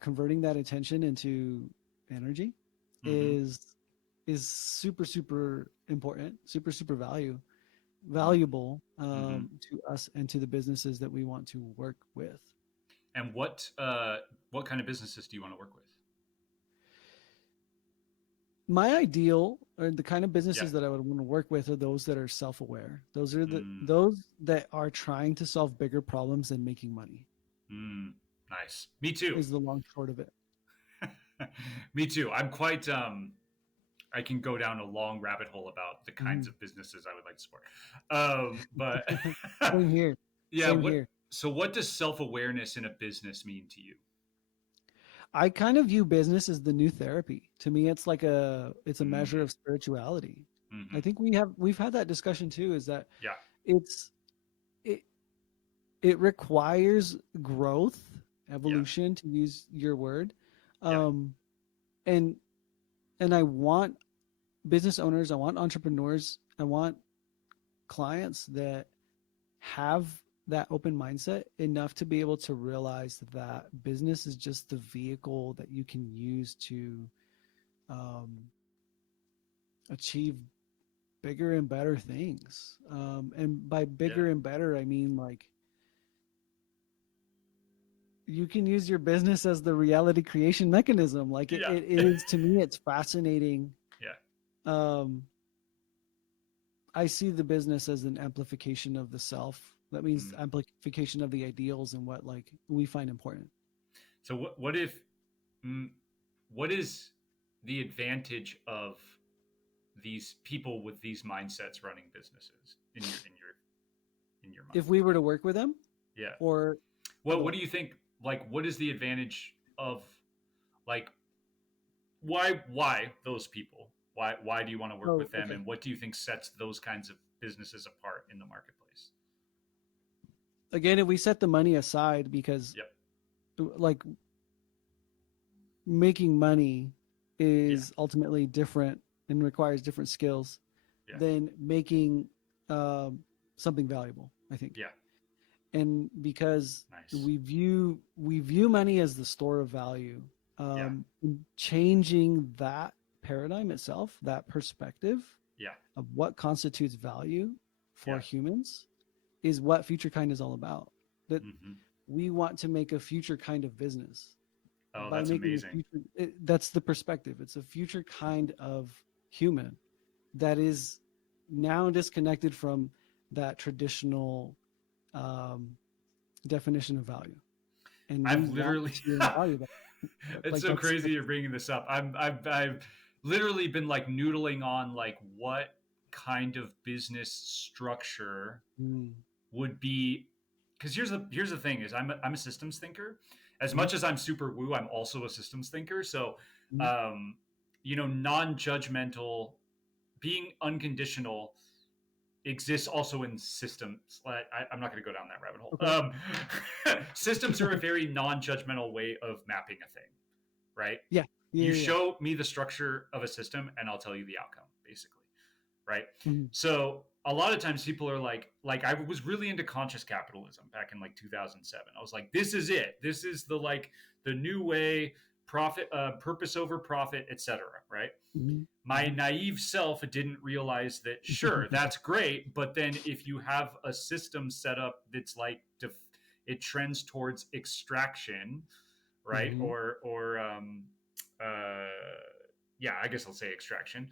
converting that attention into energy Mm-hmm. is super important, super Mm-hmm. valuable, Mm-hmm. to us and to the businesses that we want to work with. And what kind of businesses do you want to work with? My ideal, or the kind of Yeah. businesses that I would want to work with, are those that are self-aware. Those are Mm, those that are trying to solve bigger problems than making money. mm, nice. Me too. Is the long short of it. Me too. I'm quite I can go down a long rabbit hole about the kinds Mhm. of businesses I would like to support. But Same here. yeah, Same here. what does self-awareness in a business mean to you? I kind of view business as the new therapy. To me, it's a measure Mm-hmm. of spirituality. I Mm-hmm. think we've had that discussion too, is that Yeah. it's it it requires growth, Yeah. evolution, to use your word. Yeah. Um and and I want business owners, I want entrepreneurs, I want clients that have that open mindset enough to be able to realize that business is just the vehicle that you can use to um, achieve bigger and better things. And by Yeah. bigger and better, I mean like you can use your business as the reality creation mechanism. Like Yeah. it is, to me, it's fascinating. Yeah. Um, I see the business as an amplification of the self. That means Mm. amplification of the ideals and what like we find important. So what if mm, what is the advantage of these people with these mindsets running businesses in your mind? If we were to work with them, Yeah. or What what? do you think, like what is the advantage of, like, why those people? Why do you want to work Oh, with them, okay. and what do you think sets those kinds of businesses apart in the marketplace? Again, if we set the money aside, because Yep. like making money Yeah. is ultimately different and requires different skills Yeah. than making um, something valuable, I think. Yeah. And because Nice. we view money as the store of value, Yeah. changing that paradigm itself, that perspective Yeah. of what constitutes value for Yeah. humans, is what Future Kind is all about. That Hmm. we want to make a future kind of business Oh, by that's making a amazing. future. That's the perspective. It's a future kind of human that is now disconnected from that traditional um, definition of value, and we I've want literally to embody that. it's Like so crazy you're bringing this up. I've literally been like noodling on like what kind of business structure mm, would be, because here's the thing is I'm a systems thinker. As mm, much as I'm super woo, I'm also a systems thinker. So mm, um, non-judgmental, being unconditional exists also in systems. I'm not going to go down that rabbit hole. okay. Systems are a very non-judgmental way of mapping a thing, right? Yeah, yeah, You yeah, yeah. show me the structure of a system, and I'll tell you the outcome, basically, right? Mm, So a lot of times people are like I was really into conscious capitalism back in like 2007. I was like, this is it. This is the new way, profit, purpose over profit, etc. Right? mm, My naive self didn't realize that, sure, mm. that's great, but then if you have a system set up that's like it trends towards extraction, right? Mhm, Uh, yeah, I guess I'll say extraction.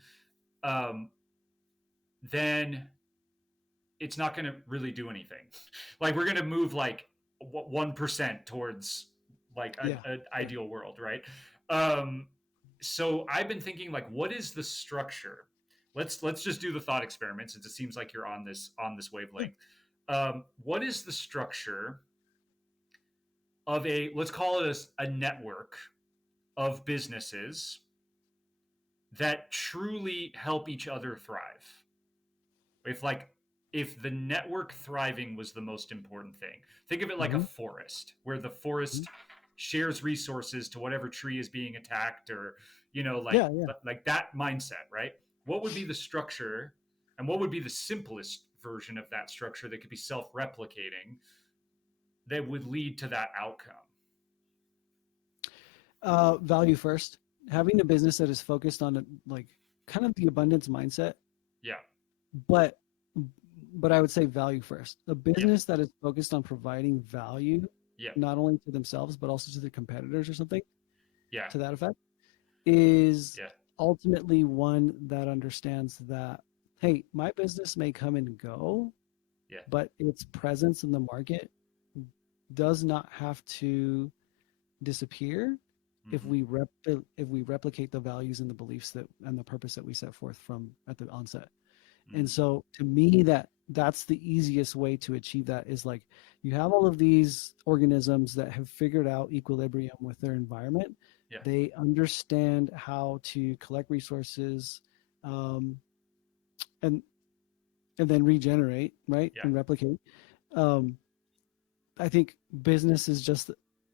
Um, then it's not going to really do anything. Like we're going to move like 1% towards like yeah, an yeah. ideal world, right? Um, so I've been thinking like, what is the structure? Let's just do the thought experiment since it seems like you're on this Yeah. wavelength. What is the structure of a, let's call it a network of businesses that truly help each other thrive? If like if the network thriving was the most important thing, think of it like a Mhm, forest where the mhm. forest shares resources to whatever tree is being attacked, or Yeah, yeah. like that mindset, right? What would be the structure, and what would be the simplest version of that structure that could be self-replicating that would lead to that outcome? Value first. Having a business that is focused on like kind of the abundance mindset, Yeah. but I would say value first. A Yeah. business that is focused on providing value Yeah. not only to themselves but also to their competitors or something Yeah. to that effect is Yeah. ultimately one that understands that, hey, my business may come and go, Yeah. but its presence in the market does not have to disappear if Mm-hmm. we if we replicate the values and the beliefs that and the purpose that we set forth from at the onset. And Mm. so to me that's the easiest way to achieve that is like you have all of these organisms that have figured out equilibrium with their environment. Yeah. They understand how to collect resources, um, and then regenerate, right, Yeah. and replicate. Um, I think business is just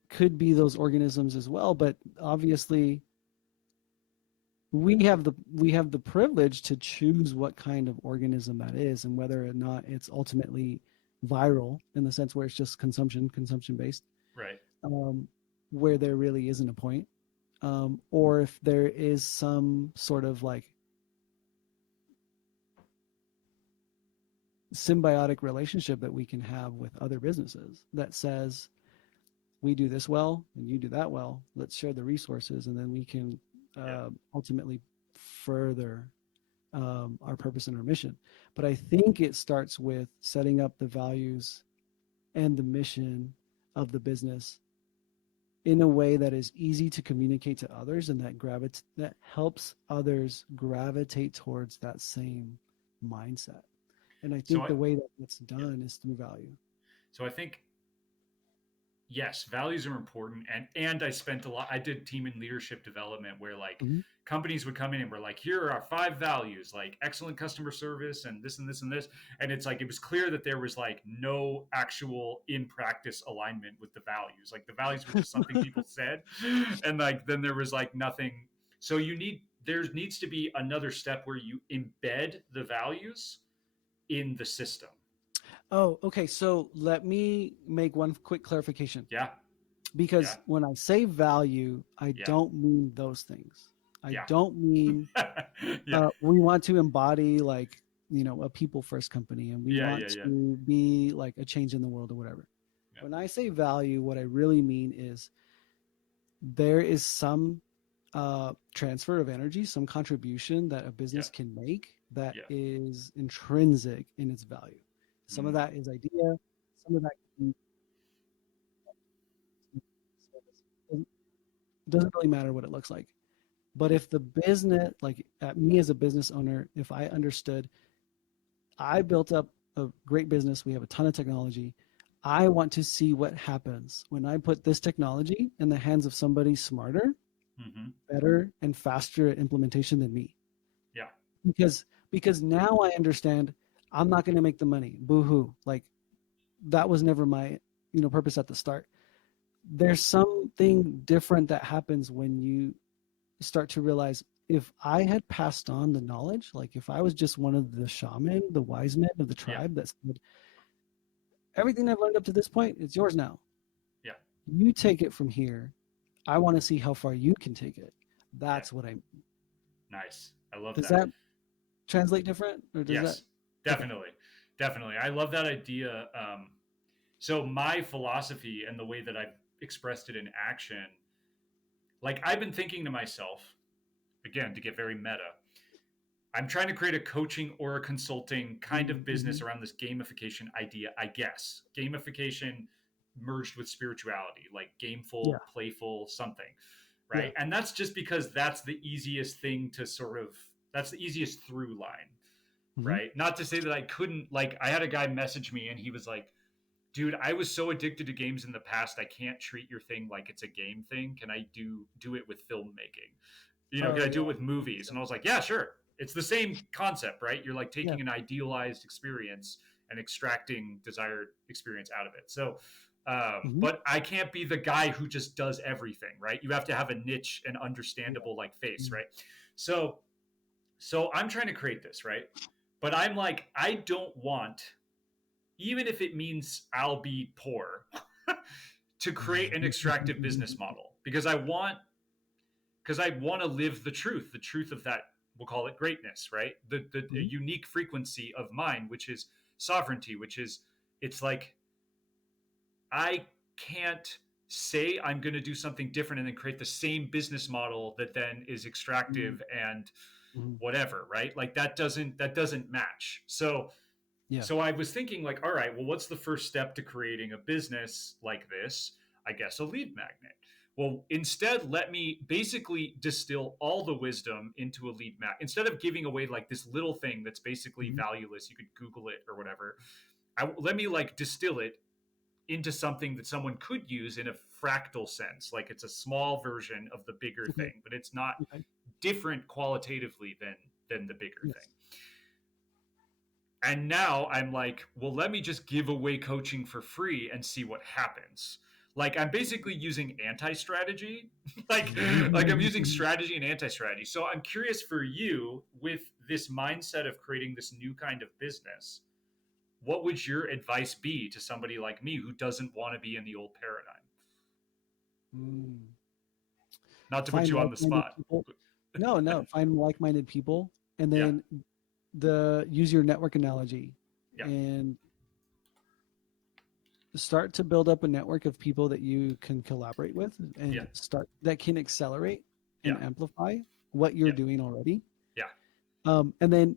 could be those organisms as well, but obviously we have the privilege to choose what kind of organism that is and whether or not it's ultimately viral in the sense where it's just consumption based, Right. um, where there really isn't a point, or if there is some sort of like symbiotic relationship that we can have with other businesses that says we do this well and you do that well, let's share the resources and then we can Yeah. ultimately further our purpose and our mission. But I think it starts with setting up the values and the mission of the business in a way that is easy to communicate to others and that helps others gravitate towards that same mindset. And I So think I the way that it's yeah. done is through value. So I think yes, values are important, and I spent a lot. I did team and leadership development where like Mm-hmm. companies would come in and were like, here are our 5 values, like excellent customer service and this and this and this, and it's like it was clear that there was like no actual in practice alignment with the values. Like the values were just something people said, and like then there was like nothing. So there needs to be another step where you embed the values in the system. Oh, okay. So let me make one quick clarification. Yeah, yeah, Because when I say value, I yeah, don't mean those things. I yeah, don't mean yeah, we want to embody like a people first company and we yeah, want yeah, yeah, to be like a change in the world or whatever. yeah, When I say value, what I really mean is there is some transfer of energy, some contribution that a yeah, business can make that yeah. is intrinsic in its value. Some of Mm, that is idea, some of that can be service. It doesn't really matter what it looks like. But if the business, like at me as a business owner, if I understood, I built up a great business, we have a ton of technology. I want to see what happens when I put this technology in the hands of somebody smarter, mm-hmm. better, and faster at implementation than me. Yeah, Because now I understand I'm not going to make the money. Boo hoo. Like that was never my purpose at the start. There's something different that happens when you start to realize if I had passed on the knowledge, like if I was just one of the shaman, the wise men of the yeah, tribe that said, everything I've learned up to this point, it's yours now. yeah. You take it from here. I want to see how far you can take it. Yeah. That's what I Nice. I love does that. that translate different or does that Yes, okay. definitely, definitely. I love that idea. So my philosophy and the way that I've expressed it in action, like I've been thinking to myself, again, to get very meta, I'm trying to create a coaching or a consulting kind of Mm-hmm. business around this gamification idea, I guess. Gamification merged with spirituality, like Yeah. gameful, playful, something, Yeah. right? And that's just because that's the easiest thing to sort of, that's the easiest through line, Mm-hmm. right? Not to say that I couldn't, like, I had a guy message me and he was like, dude, I was so addicted to games in the past, I can't treat your thing like it's a game thing. Can I do it with filmmaking? Can Oh I do yeah. it with movies? And I was like, yeah, sure. It's the same concept, right? You're like Yeah. taking an idealized experience and extracting desired experience out of it. So, Mm-hmm. but I can't be the guy who just does everything, right? You have to have a niche and Yeah. understandable like face, Mm-hmm. right? So, so I'm trying to create this, right? But I'm like, I don't want, even if it means I'll be poor, to create an extractive business model because I want to live the truth of that. We'll call it greatness, right? The Mm-hmm. unique frequency of mine, which is sovereignty, which is it's like I can't say I'm going to do something different and then create the same business model that then is extractive and Mm-hmm. whatever, right? Like that doesn't match. So Yeah. so I was thinking like, all right, well, what's the first step to creating a business like this? I guess a lead magnet. Well, instead, let me basically distill all the wisdom into a lead map. Instead of giving away like this little thing that's basically Mhm. valueless, you could Google it or whatever. Let me like distill it into something that someone could use in a fractal sense. Like it's a small version of the bigger Okay. thing, but it's not Okay. different qualitatively than the bigger thing. Yes. And now I'm like, well, let me just give away coaching for free and see what happens. Like I'm basically using anti-strategy. like I'm using strategy and anti-strategy. So I'm curious for you with this mindset of creating this new kind of business, what would your advice be to somebody like me who doesn't want to be in the old paradigm? Mm. Not to put Find you on the like-minded spot. people. No, no, find like-minded people, and Yeah, then the use your network analogy, yeah, and start to build up a network of people that you can collaborate with, yeah, and start that can accelerate yeah, and amplify what you're yeah, doing already. yeah, And then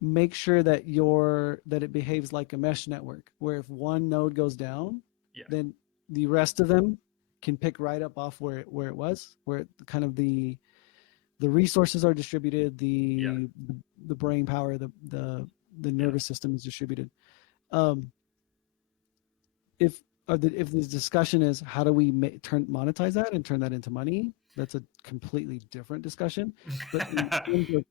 make sure that it behaves like a mesh network, where if one node goes down, yeah, then the rest of them can pick right up off where it was, where kind of the resources are distributed, yeah, the brain power, the yeah, nervous system is distributed. Um, if if the discussion is how do we monetize that and turn that into money, that's a completely different discussion. But in terms of,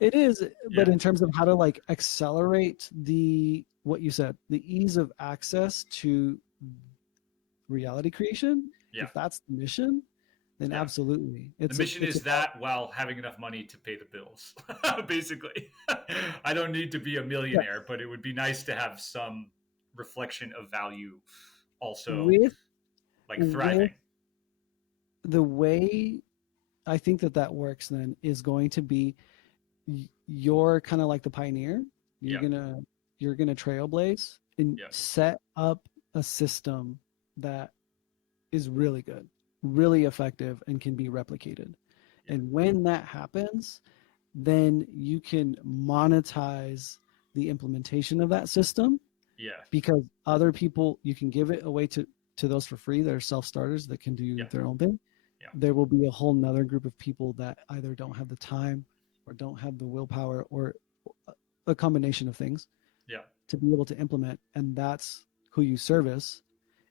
it is, but yeah, in terms of how to like accelerate the what you said, the ease of access to reality creation, yeah, if that's the mission, then yeah. absolutely, The mission it's is about that while having enough money to pay the bills. Basically, I don't need to be a yeah, millionaire, but it would be nice to have some reflection of value, also with like with thriving. the way I think that works then is going to be you're kind of like the pioneer. You're Yeah, gonna you're gonna trailblaze and yeah, set up a system that is really good, really effective, and can be replicated. yeah, And when that happens, then you can monetize the implementation of that system, yeah, because other people, you can give it away to those for free that are self-starters that can do yeah, their own thing. yeah, There will be a whole nother group of people that either don't have the time or don't have the willpower, or a combination of things, yeah, to be able to implement, and that's who you service.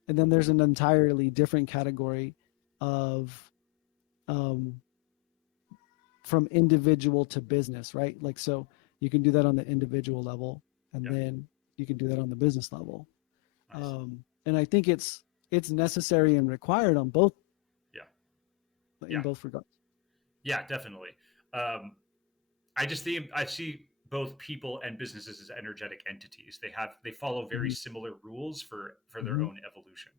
And then there's an entirely different category of um, from individual to business, right? Like, so you can do that on the individual level, and yeah. then you can do that on the business level. Nice. And I think it's necessary and required on both, Yeah, in yeah, both regards. yeah. Definitely. Um, I just think I see both people and businesses as energetic entities. They follow very Mm-hmm. similar rules for their Mm-hmm. own evolution.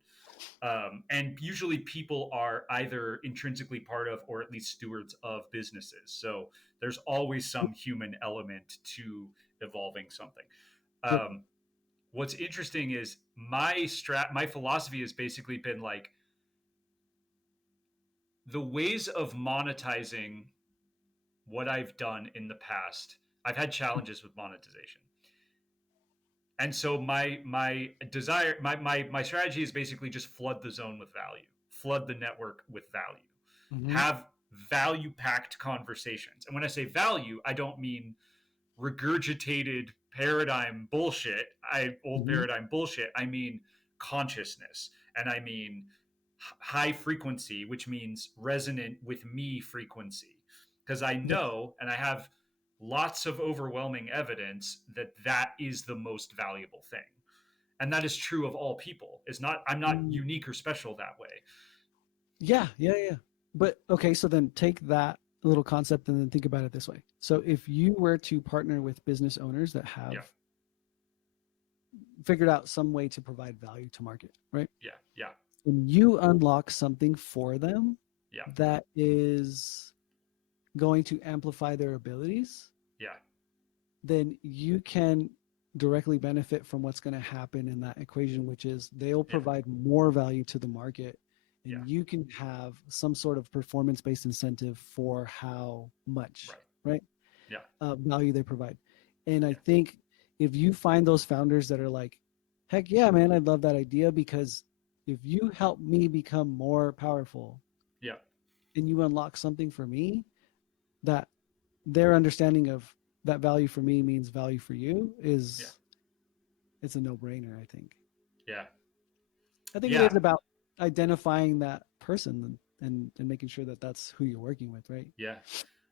And usually people are either intrinsically part of or at least stewards of businesses. So there's always some human element to evolving something. Yep. Um, what's interesting is my philosophy has basically been like the ways of monetizing what I've done in the past. I've had challenges with monetization. And so my desire my strategy is basically just flood the zone with value, flood the network with value, Mm-hmm. have value packed conversations. And when I say value, I don't mean regurgitated paradigm bullshit. Old Mm-hmm. paradigm bullshit. I mean consciousness, and I mean high frequency, which means resonant with me frequency, because I Yes. know and I have lots of overwhelming evidence that that is the most valuable thing, and that is true of all people. Is not I'm not Mm. unique or special that way. Yeah, yeah, yeah. But okay, so then take that little concept and then think about it this way. So if you were to partner with business owners that have Yeah, figured out some way to provide value to market, right? yeah, yeah, And you unlock something for them yeah, that is going to amplify their abilities, yeah, then you can directly benefit from what's going to happen in that equation, which is they'll yeah, provide more value to the market, yeah. and you can have some sort of performance based incentive for how much, Right. right, Yeah, value they provide. And I yeah, think if you find those founders that are like, heck yeah, man, I love that idea, because if you help me become more powerful Yeah. and you unlock something for me, that their understanding of that value for me means value for you Yeah. is, it's a no-brainer, I think. Yeah. I think it Yeah. is about identifying that person and making sure that that's who you're working with, right? Yeah.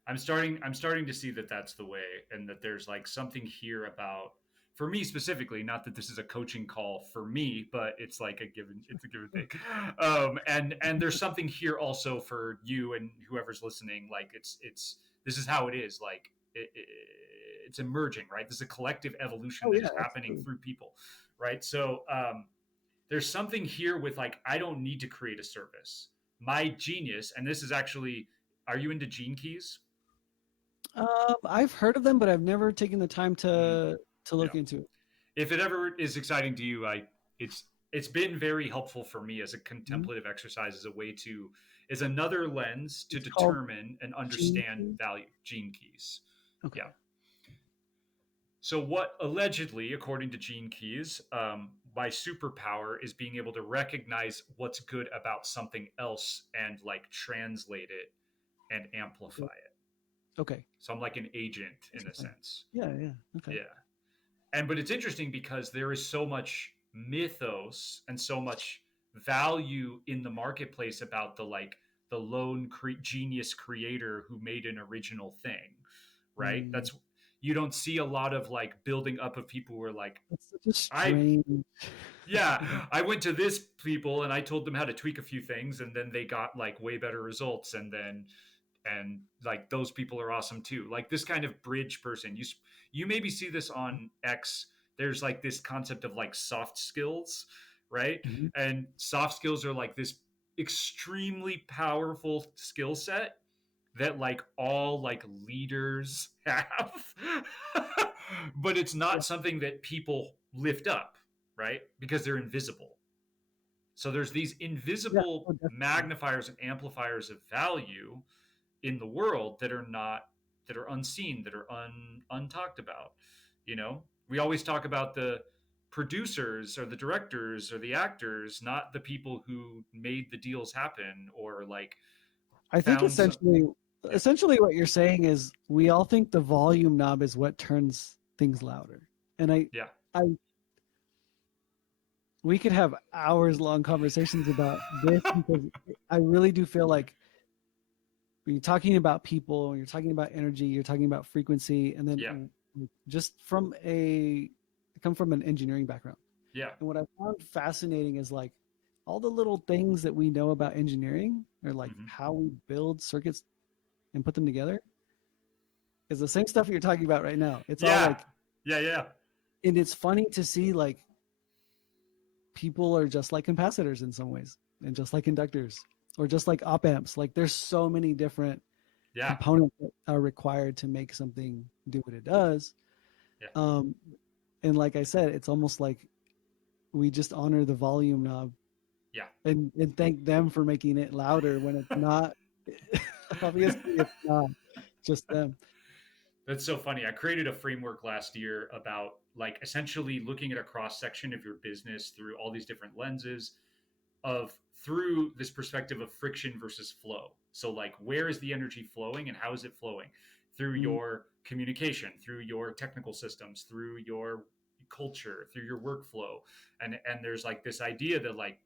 I'm starting to see that that's the way, and that there's like something here about, for me specifically, not that this is a coaching call for me, but it's a given thing. And there's something here also for you and whoever's listening. Like it's this is how it is. Like it's emerging, right? This is a collective evolution Oh that yeah, is happening absolutely. through people, right? So there's something here with like, I don't need to create a service. My genius, and this is actually, are you into gene keys? I've heard of them, but I've never taken the time Mm, to yeah. look into it. If it ever is exciting to you, it's it's been very helpful for me as a Mhm. contemplative exercise, as a way to, is another lens to It's called determine and gene understand key. value. Gene keys. Okay. Yeah. So, what allegedly, according to Gene Keys, my superpower is being able to recognize what's good about something else and like translate it and amplify Okay. it. Okay. So I'm like an agent in a Interesting. sense. Yeah. Yeah. Okay. Yeah. And but it's interesting because there is so much mythos and so much value in the marketplace about the like the lone genius creator who made an original thing, right? Mm, That's, you don't see a lot of like building up of people who are like, that's such a I strange. yeah, I went to this people and I told them how to tweak a few things, and then they got like way better results, and like those people are awesome too. Like this kind of bridge person, you maybe see this on X. There's like this concept of like soft skills, right? Mhm. And soft skills are like this extremely powerful skill set that like all like leaders have. But it's Yeah. not something that people lift up, right? Because they're invisible. So there's these Yeah. invisible Oh, definitely. magnifiers and amplifiers of value in the world that are not, that are unseen, that are untalked about. You know, we always talk about the producers or the directors or the actors, not the people who made the deals happen or like I think found some. Yeah, essentially what you're saying is we all think the volume knob is what turns things louder. And yeah, I we could have hours long conversations about this because I really do feel like when you're talking about people, you're talking about energy, you're talking about frequency, and yeah, then just I come from an engineering background. yeah. And what I found fascinating is like all the little things that we know about engineering or like Hmm. how we build circuits and put them together is the same stuff you're talking about right now. It's all Yeah, like, yeah, yeah, and it's funny to see like people are just like capacitors in some ways and just like inductors or just like op amps. Like there's so many different yeah, components that are required to make something do what it does. yeah. Um, and like I said, it's almost like we just honor the volume knob Yeah. and thank them for making it louder when it's not. Obviously, it's not just them. That's so funny. I created a framework last year about like essentially looking at a cross section of your business through all these different lenses of, through this perspective of friction versus flow. So like, where is the energy flowing and how is it flowing? Through Mm, your communication, through your technical systems, through your culture, through your workflow. And there's like this idea that like,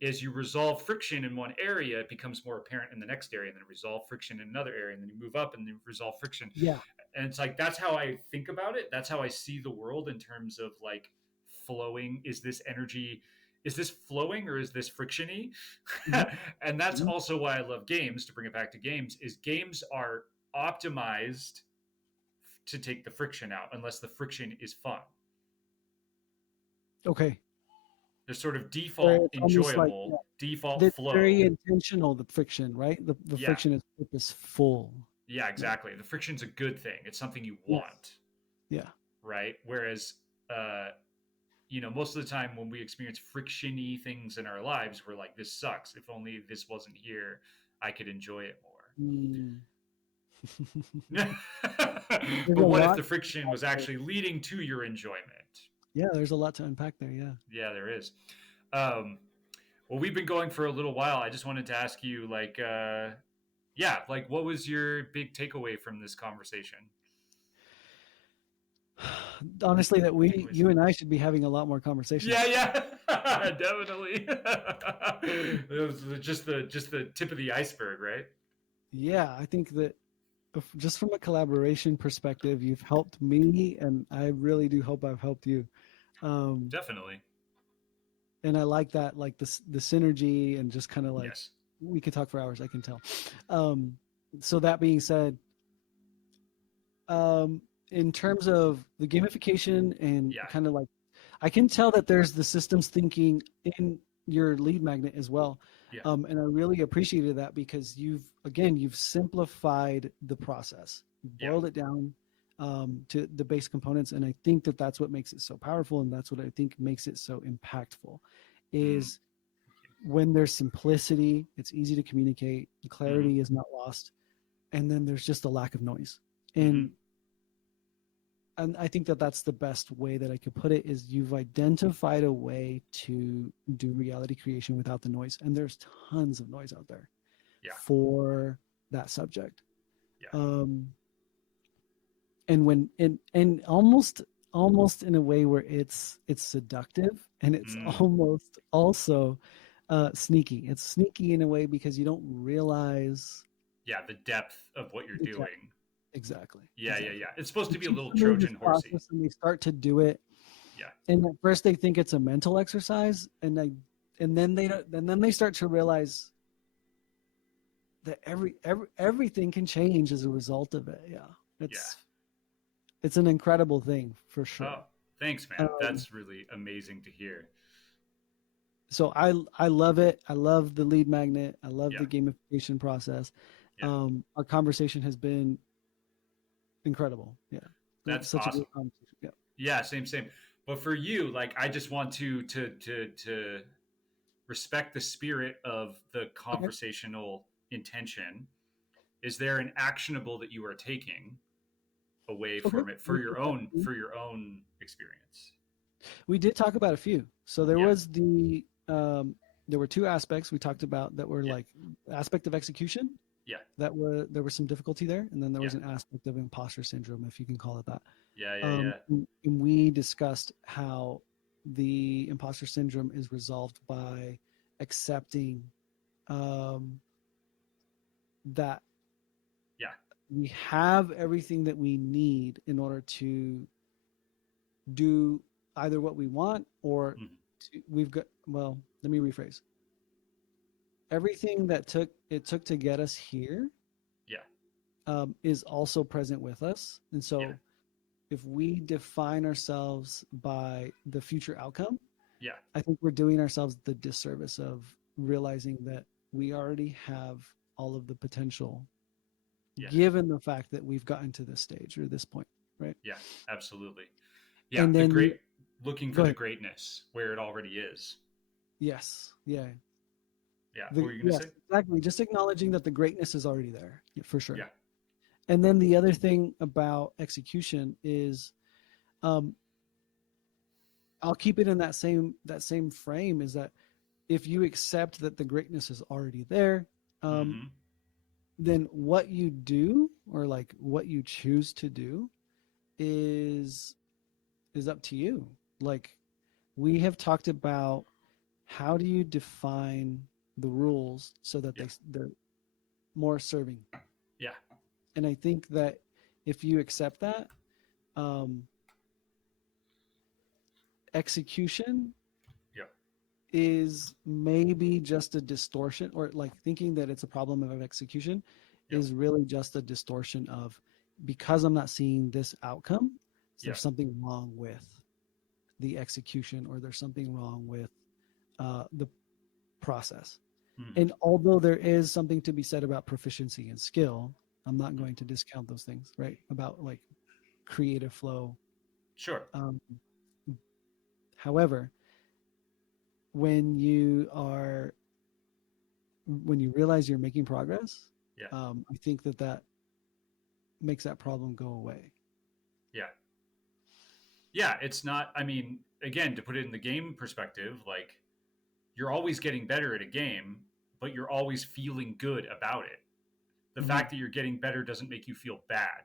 as you resolve friction in one area, it becomes more apparent in the next area, and then resolve friction in another area, and then you move up and then resolve friction. yeah. And it's like, that's how I think about it. That's how I see the world in terms of like flowing. Is this energy, is this flowing or is this frictiony? Mhm, And that's mhm. also why I love games. To bring it back to games, is games are optimized to take the friction out, unless the friction is fun. Okay. They're sort of Where default it's almost like yeah, enjoyable, default it's very flow. intentional. The friction, right? The Yeah, friction is purposeful. yeah, Right. exactly. The friction's a good thing. It's something you Yes. want, Yeah. right? Whereas uh most of the time when we experience frictiony things in our lives, we're like, this sucks. If only this wasn't here, I could enjoy it Mm. more. There's a But what if lot. the friction was actually leading to your enjoyment? Yeah, there's a lot to unpack there. Yeah. Yeah, there is. Um, Well, we've been going for a little while. I just wanted to ask you, like, yeah, like, what was your big takeaway from this conversation? Any Honestly, that takeaways? you and I should be having a lot more conversations. Yeah, yeah, definitely. It was just the tip of the iceberg, right? Yeah, I think that just from a collaboration perspective, you've helped me, and I really do hope I've helped you. Um, Definitely. and I like that, like the synergy, and just kind of like Yes. we could talk for hours. I can tell. Um, so that being said, um, in terms of the gamification and Yeah. kind of like, I can tell that there's the systems thinking in your lead magnet as well. Yeah. And I really appreciated that because you've simplified the process, Yeah. boiled it down to the base components. And I think that that's what makes it so powerful. And that's what I think makes it so impactful Mm, is when there's simplicity, it's easy to communicate, the mm-hmm. clarity is not lost. And then there's just a lack of noise. Mm-hmm. And I think that that's the best way that I could put it is you've identified a way to do reality creation without the noise. And there's tons of noise out there Yeah. for that subject. Yeah. Um, and when and almost in a way where it's seductive and it's Mm, almost also sneaky. It's sneaky in a way because you don't realize yeah. The depth of what you're the depth. doing. Exactly. Yeah. Yeah. Exactly. Yeah. It's supposed You to be a teach little somebody this Trojan horsey. process and they start to do it. Yeah. And at first they think it's a mental exercise, and then they don't, and then they start to realize that everything can change as a result of it. Yeah, Yeah. it's an incredible thing for Oh, sure. thanks, man. Um, That's really amazing to hear. so I love it. I love the lead magnet. I love Yeah. the gamification process. Yeah. Our conversation has been incredible. Yeah, That's such a awesome. great conversation. Yeah. Yeah. Same. Same. But for you, like, I just want to respect the spirit of the Okay. conversational intention. Is there an actionable that you are taking away Okay. from it We can talk. for your own experience? We did talk about a few. So Yeah. there were two aspects we talked about that were Yeah. like aspect of execution Yeah. there was some difficulty there, and then there Yeah. was an aspect of imposter syndrome, if you can call it that. Yeah. Yeah. Yeah. And we discussed how the imposter syndrome is resolved by accepting um, that Yeah. we have everything that we need in order to do either what we want or Mhm. we've got, well, let me rephrase, everything that took to get us here Yeah. is also present with us. And Yeah. so if we define ourselves by the future outcome, Yeah. I think we're doing ourselves the disservice of realizing that we already have all of the potential Yeah. given the fact that we've gotten to this stage or this point, right? Yeah. Absolutely. Yeah. And The then great looking for go the ahead. greatness where it already is. Yes, yeah. Yeah. What were you gonna Yes, say? exactly. Just acknowledging that the greatness is already there, yeah, for sure. Yeah. And then the other thing about execution is, um, I'll keep it in that same frame. Is that if you accept that the greatness is already there, um, Mm-hmm. then what you do or like what you choose to do is is up to you. Like we have talked about, how do you define the rules so that Yeah. they're more serving? Yeah. And I think that if you accept that, um, execution Yeah. is maybe just a distortion, or like thinking that it's a problem of execution Yeah. is really just a distortion of, because I'm not seeing this outcome, so Yeah. there's something wrong with the execution, or there's something wrong with the process. Mm-hmm. And although there is something to be said about proficiency and skill, I'm not Mm-hmm. going to discount those things, right? About like creative flow. Sure. Um, however, when you realize you're making progress, Yeah. I think that makes that problem go away. Yeah. Yeah. It's not. I mean, again, to put it in the game perspective, like you're always getting better at a game, but you're always feeling good about it. The Hmm. fact that you're getting better doesn't make you feel bad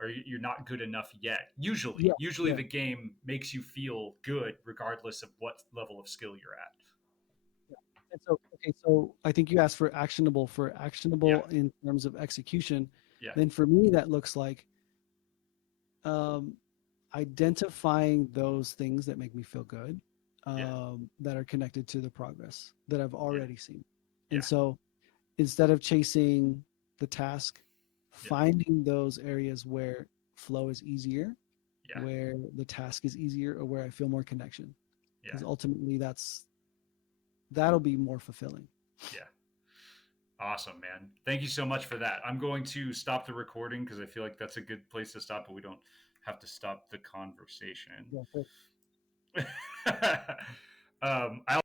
or you're not good enough yet. Yeah, Usually yeah, the game makes you feel good regardless of what level of skill you're at. yeah. And so, okay, so I think you asked for actionable. For Yeah, actionable in terms of execution, yeah, then for me that looks like um, identifying those things that make me feel good, yeah, that are connected to the progress that I've yeah, already seen. And yeah, so instead of chasing the task, yeah, finding those areas where flow is easier, yeah, where the task is easier, or where I feel more connection. yeah, Because ultimately that'll be more fulfilling. yeah. Awesome, man. Thank you so much for that. I'm going to stop the recording because I feel like that's a good place to stop, but we don't have to stop the conversation. Yeah, I'll